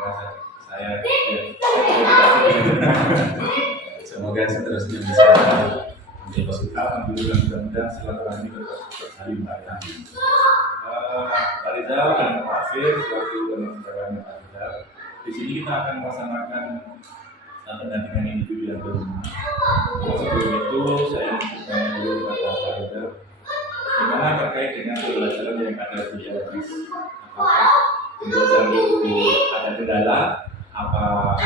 bahasa saya. Ya, saya tidak asing dengan Semoga seterusnya bisa menjadi positif. Alhamdulillah, mudah-mudahan silaturahmi bersaling baik. Pak Rizal dan Pak Fir selaku penyelenggara Pak Rizal. Di sini kita akan melaksanakan pendampingan individu yang berguna. Sebelum itu saya ingin dulu kepada Pak Rizal, bagaimana terkait dengan pembelajaran yang ada di LPS? Apakah pembelajaran itu ada kendala? Apa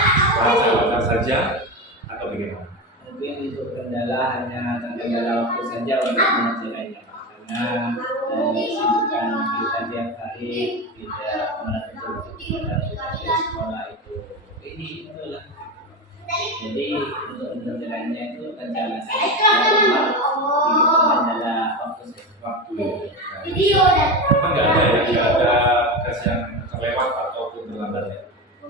lancar saja? Atau bagaimana? Mungkin untuk kendala hanya terkendala waktu saja untuk mengajarkannya, karena kesibukan kita tiap hari tidak menentu pada tugas sekolah itu ini itulah. Jadi untuk mengajarkannya itu kendala saja, cuma sedikit kendala waktu saja. Waktu ya. Memang nggak ada ya, nggak ada tugas yang terlewat ataupun terlambat ya.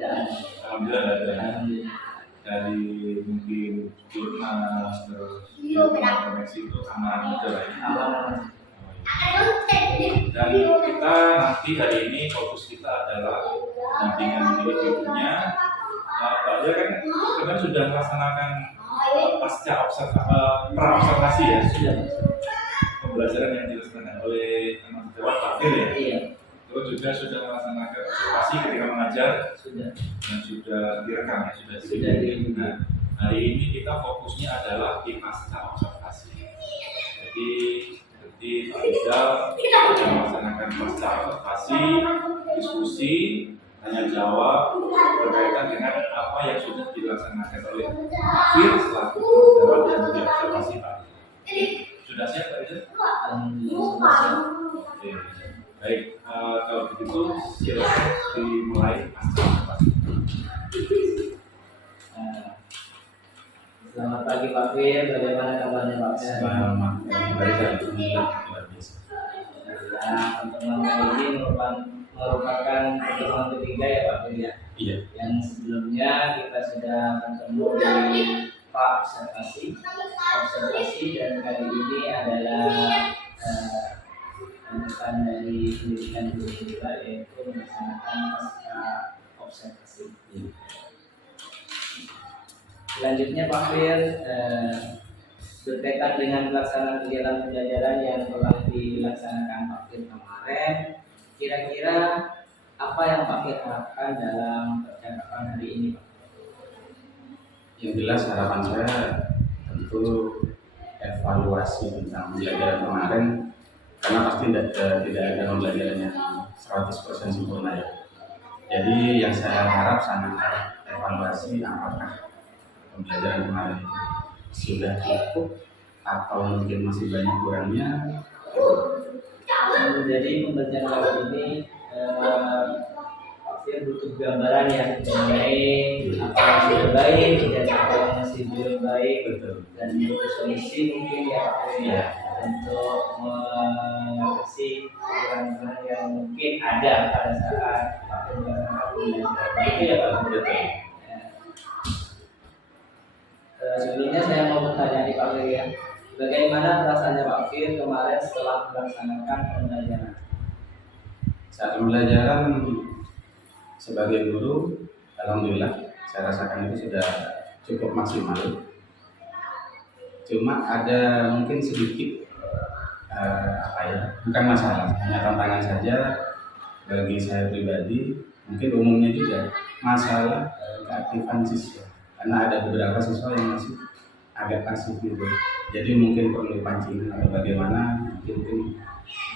Dan Alhamdulillah nggak ada. alhamdulillah Dari mungkin jurnal terus koneksi itu aman aja lah ya. aman. Dan kita nanti hari ini fokus kita adalah pendampingan individunya. Pak Ria kan kemarin sudah melaksanakan pasca pra-observasi ya, Sudah. pembelajaran yang dilaksanakan oleh teman sejawat Pak Fir ya. Iya, Terus juga sudah melaksanakan observasi ketika mengajar sudah. dan sudah direkam ya, sudah Sudah direkam. Nah, hari ini kita fokusnya adalah di pasca observasi. Jadi seperti Pak Rizal sudah melaksanakan pasca observasi, diskusi, tanya jawab berkaitan dengan apa yang sudah dilaksanakan oleh Pak Fir selaku jawab yang diobservasi Pak. Sudah siap Pak Rizal? Alhamdulillah sudah siap. Oke. Baik, kalau begitu silakan dimulai pasca observasi. Selamat pagi Pak Fir, bagaimana kabarnya Pak Fir? Selamat pagi. Alhamdulillah luar biasa. Nah, pertemuan kali ini merupakan pertemuan ketiga ya Pak Fir ya. Iya. Yang sebelumnya kita sudah bertemu di Pak observasi dan kali ini adalah lanjutan dari pendidikan guru juga, yaitu melaksanakan pasca observasi. Selanjutnya Pak Fir, berkaitan dengan pelaksanaan kegiatan pembelajaran yang telah dilaksanakan Pak Fir kemarin, kira-kira apa yang Pak Fir harapkan dalam percakapan hari ini Pak? Yang jelas harapan saya tentu evaluasi tentang pembelajaran kemarin, karena pasti tidak ada pembelajaran yang 100% sempurna ya. Jadi yang saya harap sangat evaluasi apakah pembelajaran kemarin itu sudah cukup atau mungkin masih banyak kurangnya. Jadi pembelajaran kali ini Pak Fir butuh gambaran ya mengenai apa yang sudah baik dan apa yang masih belum baik, Betul. dan solusi mungkin ya Pak Fir ya, untuk mengatasi kekurangan yang mungkin ada pada saat Pak Fir melaksanakan pembelajaran. Itu ya Pak Fir. Sebelumnya saya mau bertanya di Pak Fir ya, bagaimana perasaannya Pak Fir kemarin setelah melaksanakan pembelajaran? Saat pembelajaran sebagai guru, alhamdulillah saya rasakan itu sudah cukup maksimal. Cuma ada mungkin sedikit bukan masalah, hanya tantangan saja bagi saya pribadi, mungkin umumnya juga masalah keaktifan siswa, karena ada beberapa siswa yang masih agak pasif gitu. Jadi mungkin perlu pancingan atau bagaimana, mungkin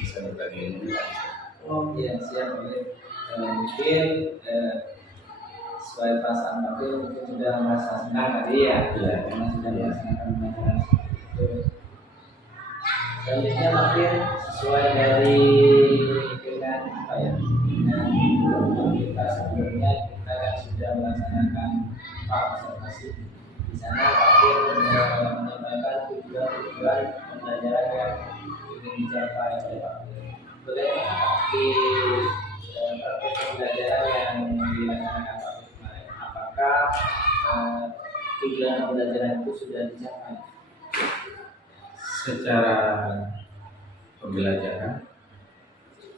bisa berbagi ilmu. Oh iya, siap Pak Fir. Mungkin sesuai perasaan Pak Fir mungkin sudah merasa senang tadi ya, Iya. karena sudah melaksanakan pembelajaran itu. Selanjutnya Pak Fir, sesuai dari dengan apa ya, dengan program kita sebelumnya, kita kan sudah melaksanakan Pak observasi. Di sana Pak Fir menyampaikan tujuan pembelajaran yang ingin dicapai oleh Pak Fir. Bagaimana di praktek pembelajaran yang dilaksanakan Pak Fir kemarin? Apakah tujuan pembelajaran itu sudah dicapai? Secara pembelajaran,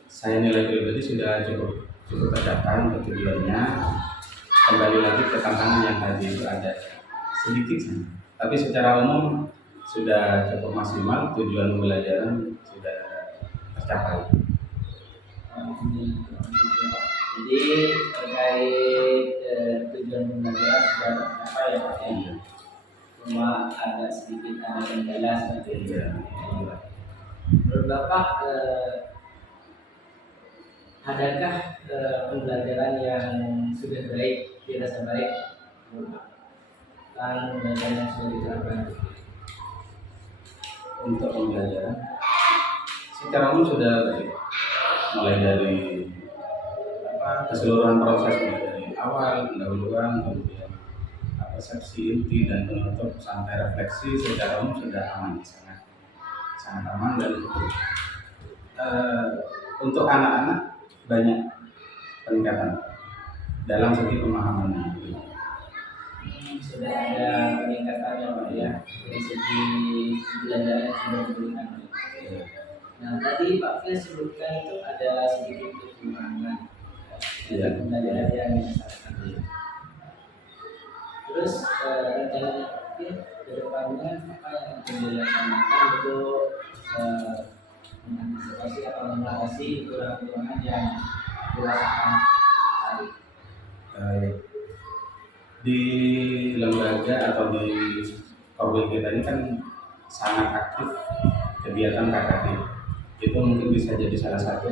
saya nilai pribadi sudah cukup tercapai untuk tujuannya. Kembali lagi ke tantangan yang tadi itu ada sedikit saja, tapi secara umum sudah cukup maksimal, tujuan pembelajaran sudah tercapai. Jadi terkait tujuan pembelajaran sudah tercapai ya Pak ya. Cuma agak sedikit ada kendala seperti itu. Menurut Bapak, adakah pembelajaran yang sudah baik, dirasa baik, dan pembelajaran yang sudah diterapkan? Untuk pembelajaran, secara umum sudah baik, mulai dari keseluruhan proses, mulai dari awal pendahuluan, kemudian persepsi inti dan penutup sampai refleksi, secara umum sudah aman, sangat aman. Dan untuk anak-anak banyak peningkatan dalam segi pemahamannya. Sudah ada peningkatannya Pak ya, dari segi pembelajaran yang sudah diberikan. Nah tadi Pak Fir sebutkan itu ada sedikit kekurangan dalam pembelajaran yang dilaksanakan. Terus rencana Pak Fir ke depannya apa yang akan dilaksanakan untuk mengantisipasi atau mengatasi kekurangan yang dirasakan tadi? Di lembaga atau di Korwil kita ini kan sangat aktif kegiatan KKD. Itu mungkin bisa jadi salah satu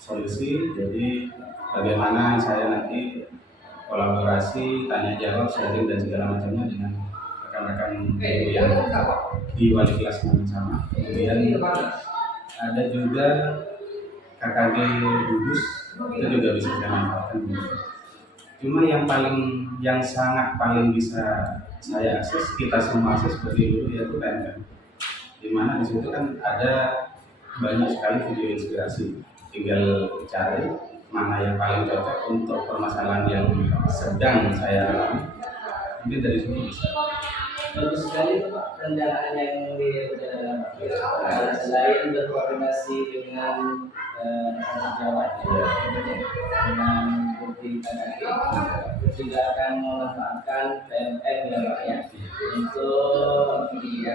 solusi. Jadi bagaimana saya nanti kolaborasi, tanya jawab, sharing dan segala macamnya dengan rekan-rekan guru yang di wali kelas sama. Kemudian ada juga KKD gugus, itu juga bisa kita manfaatkan. Cuma yang sangat paling bisa saya akses, kita semua akses seperti dulu, yaitu PMM. Dimana di situ kan ada banyak sekali video inspirasi. Tinggal cari mana yang paling cocok untuk permasalahan yang sedang saya alami. Mungkin dari sini bisa. Bagus sekali itu Pak perencanaan yang direncanakan Pak. Selain berkoordinasi dengan sejawat dengan bukti KKD, juga akan memanfaatkan PMM ya Pak ya untuk video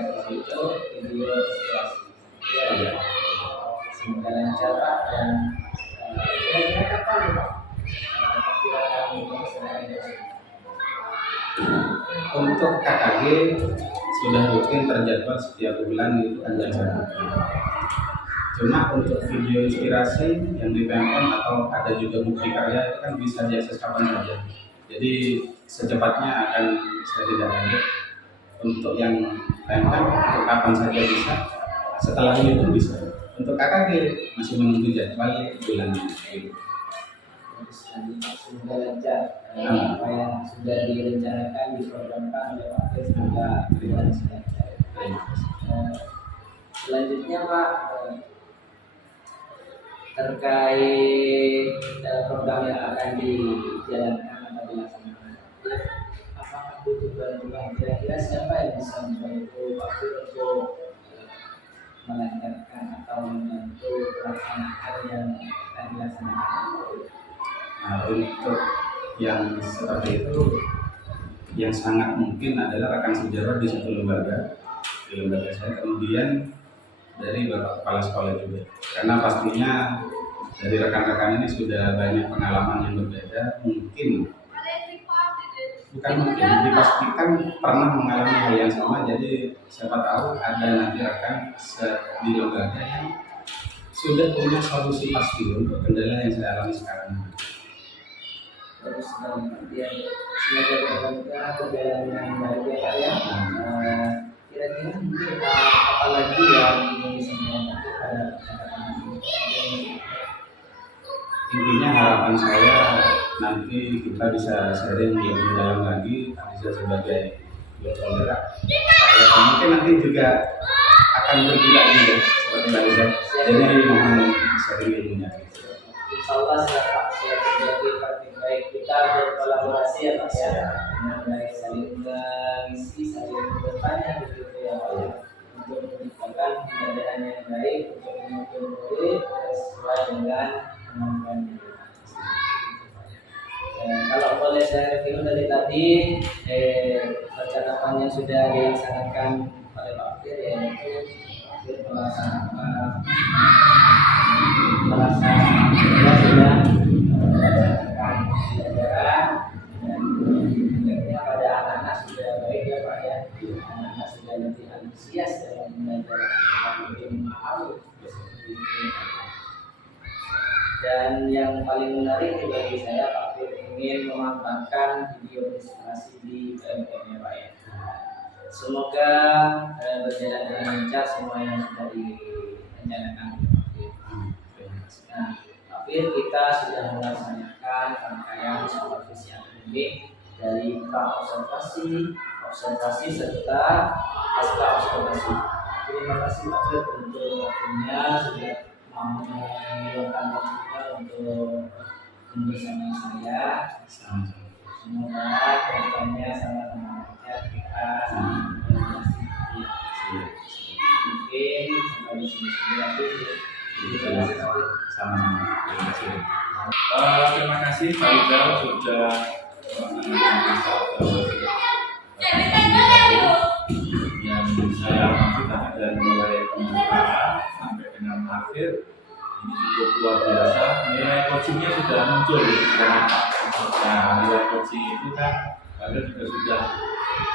inspirasi. Ya. Semoga lancar Pak, dan kira-kira kapan Pak kira akan melaksanakan? Untuk KKG sudah rutin terjadwal setiap bulan itu ada satu. Cuma untuk video inspirasi yang di PMM atau ada juga bukti karya itu kan bisa diakses kapan saja. Jadi secepatnya akan saya tidak lanjut. Untuk yang PMM untuk kapan saja bisa. Setelah ini pun bisa. Untuk KKG masih menunggu jadwal bulan ini. Semoga lancar apa yang sudah direncanakan, diprogramkan oleh Pak Fir, semoga berjalan lancar. Selanjutnya Pak, terkait program yang akan dijalankan atau dilaksanakan, apakah butuh bantuan? Kira-kira siapa yang bisa membantu Pak Fir untuk melancarkan atau membantu pelaksanaan yang akan dilaksanakan? Nah, untuk yang seperti itu, yang sangat mungkin adalah rekan sejarah di satu lembaga, di lembaga saya, kemudian dari Bapak Kepala Sekolah juga. Karena pastinya dari rekan-rekan ini sudah banyak pengalaman yang berbeda, dipastikan pernah mengalami hal yang sama. Jadi siapa tahu ada nanti rekan di lembaga yang sudah punya solusi pasti untuk kendala yang saya alami sekarang. Terus kemudian semoga kita berjalan dengan baik ya Pak ya. Kira-kira mungkin apa lagi yang ingin disampaikan kepada rekan-rekan ini? Intinya harapan saya nanti kita bisa sharing lebih dalam lagi, bisa sebagai penggerak. Saya mungkin nanti juga akan bergerak juga seperti Aiza. Jadi mohon sharing ilmunya. Insyaallah siap terjadi praktik baik, kita berkolaborasi ya Pak ya. Dengan baik. saling mengisi, saling bertanya begitu ya Pak ya, untuk menciptakan pembelajaran yang baik untuk murid sesuai dengan kemampuannya. Kalau boleh saya review dari tadi, percakapan yang sudah dilaksanakan oleh Pak Fir, yaitu Pak Fir merasa kita sudah melaksanakan pelajaran dan efeknya pada anak-anak sudah baik ya Pak ya, anak-anak sudah lebih antusias dalam belajar, lebih memahami seperti ini. Dan yang paling menarik bagi saya, Pak Fir ingin memanfaatkan video presentasi di PMK ya Pak ya. Semoga berjalan dengan lancar semua yang sudah direncanakan Pak Fir. Nah, Pak Fir, kita sudah melaksanakan rangkaian supervisi akademik dari pra observasi, observasi serta pasca observasi. Terima kasih Pak Fir untuk waktunya, sudah mau meluangkan waktunya untuk bersama saya. Semoga kedepannya sama-sama saja kita mungkin sampai di sini lagi. Sama-sama. Terima kasih. Terima kasih Pak Rizal sudah yang saya maksud dari mulai pembukaan sampai dengan akhir ini cukup luar biasa. Nilai coachingnya sudah muncul di sekarang. Nah, nilai coaching itu kan kalian juga sudah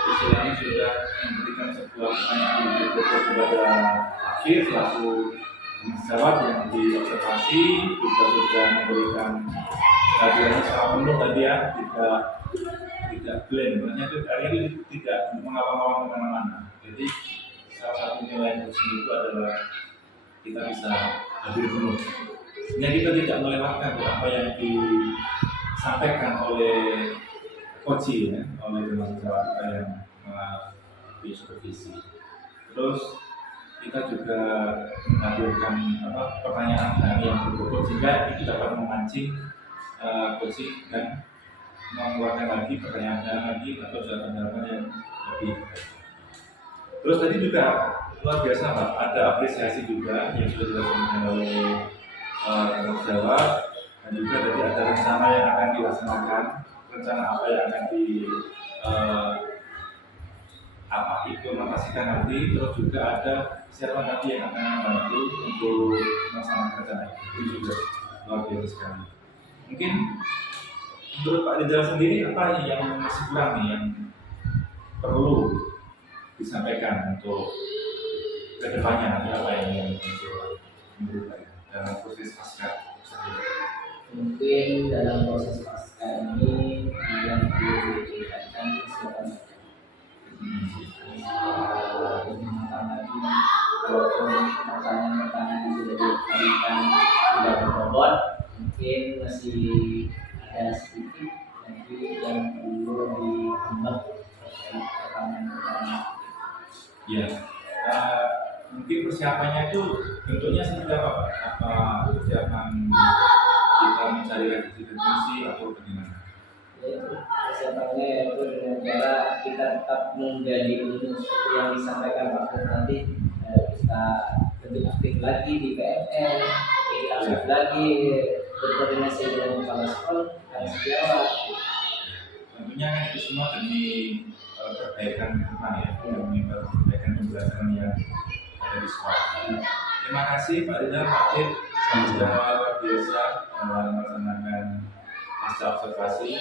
istilahnya sudah memberikan sebuah pertanyaan yang kepada akhir selaku jawab yang diobservasi, juga sudah memberikan kajiannya secara penuh tadi ya, tidak blend, maksudnya itu kalian itu tidak mengawang-awang kemana-mana. Jadi salah satu nilai coaching itu adalah kita bisa hadir penuh, sehingga kita tidak melewatkan apa yang disampaikan oleh coaching ya, oleh mahasiswa kita yang di supervisi. Terus kita juga menghadirkan pertanyaan yang berbobot sehingga itu dapat memancing coaching dan mengeluarkan lagi pertanyaan lagi atau jawaban-jawaban yang lebih. Terus tadi juga luar biasa Pak, ada apresiasi juga yang sudah dilakukan oleh teman jawab, dan juga tadi ada rencana yang akan dilaksanakan, rencana apa yang akan implementasikan nanti. Terus juga ada siapa nanti yang akan membantu untuk melaksanakan rencana itu juga luar biasa sekali. Mungkin menurut Pak Rizal sendiri apa yang masih kurang nih yang perlu disampaikan untuk kedepannya, nanti apa yang menurut Pak dalam proses pasca? Mungkin dalam proses pasca ini yang perlu ditingkatkan kesiapan lagi, walaupun pertanyaan-pertanyaan yang sudah diberikan sudah berbobot, mungkin masih ada sedikit lagi yang perlu ditambah terkait pertanyaan-pertanyaan. Ya, mungkin persiapannya itu bentuknya seperti apa Pak? Apa persiapan kita mencari revisi atau bagaimana? Yaitu persiapannya yaitu dengan cara kita tetap menggali ilmu seperti yang disampaikan Pak Fir nanti, kita lebih aktif lagi di PNN, lebih aktif lagi berkoordinasi dengan kepala sekolah dan sejawat. Tentunya kan itu semua demi perbaikan depan ya, demi perbaikan pembelajaran yang ada di sekolah. Terima kasih Pak Rizal, Pak Fir, sudah luar biasa melaksanakan pasca observasi,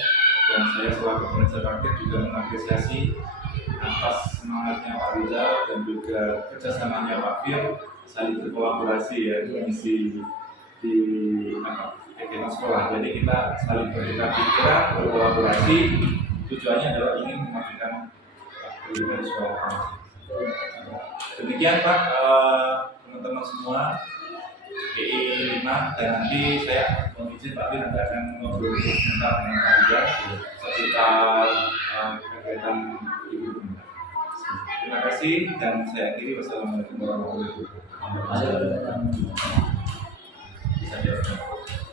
dan saya selaku pengajar praktik juga mengapresiasi atas semangatnya Pak Rizal dan juga kerjasamanya Pak Fir saling berkolaborasi ya, mengisi di kegiatan sekolah. Jadi kita saling bertukar pikiran, berkolaborasi. Tujuannya adalah ingin memajukan pendidikan di sekolah. Demikian Pak, teman-teman semua. PI 5, dan nanti saya mohon izin Pak Fir nanti akan ngobrol sebentar dengan Pak Rizal seputar kegiatan ibu. Terima kasih dan saya akhiri. Wassalamualaikum warahmatullahi wabarakatuh. Bisa jawab.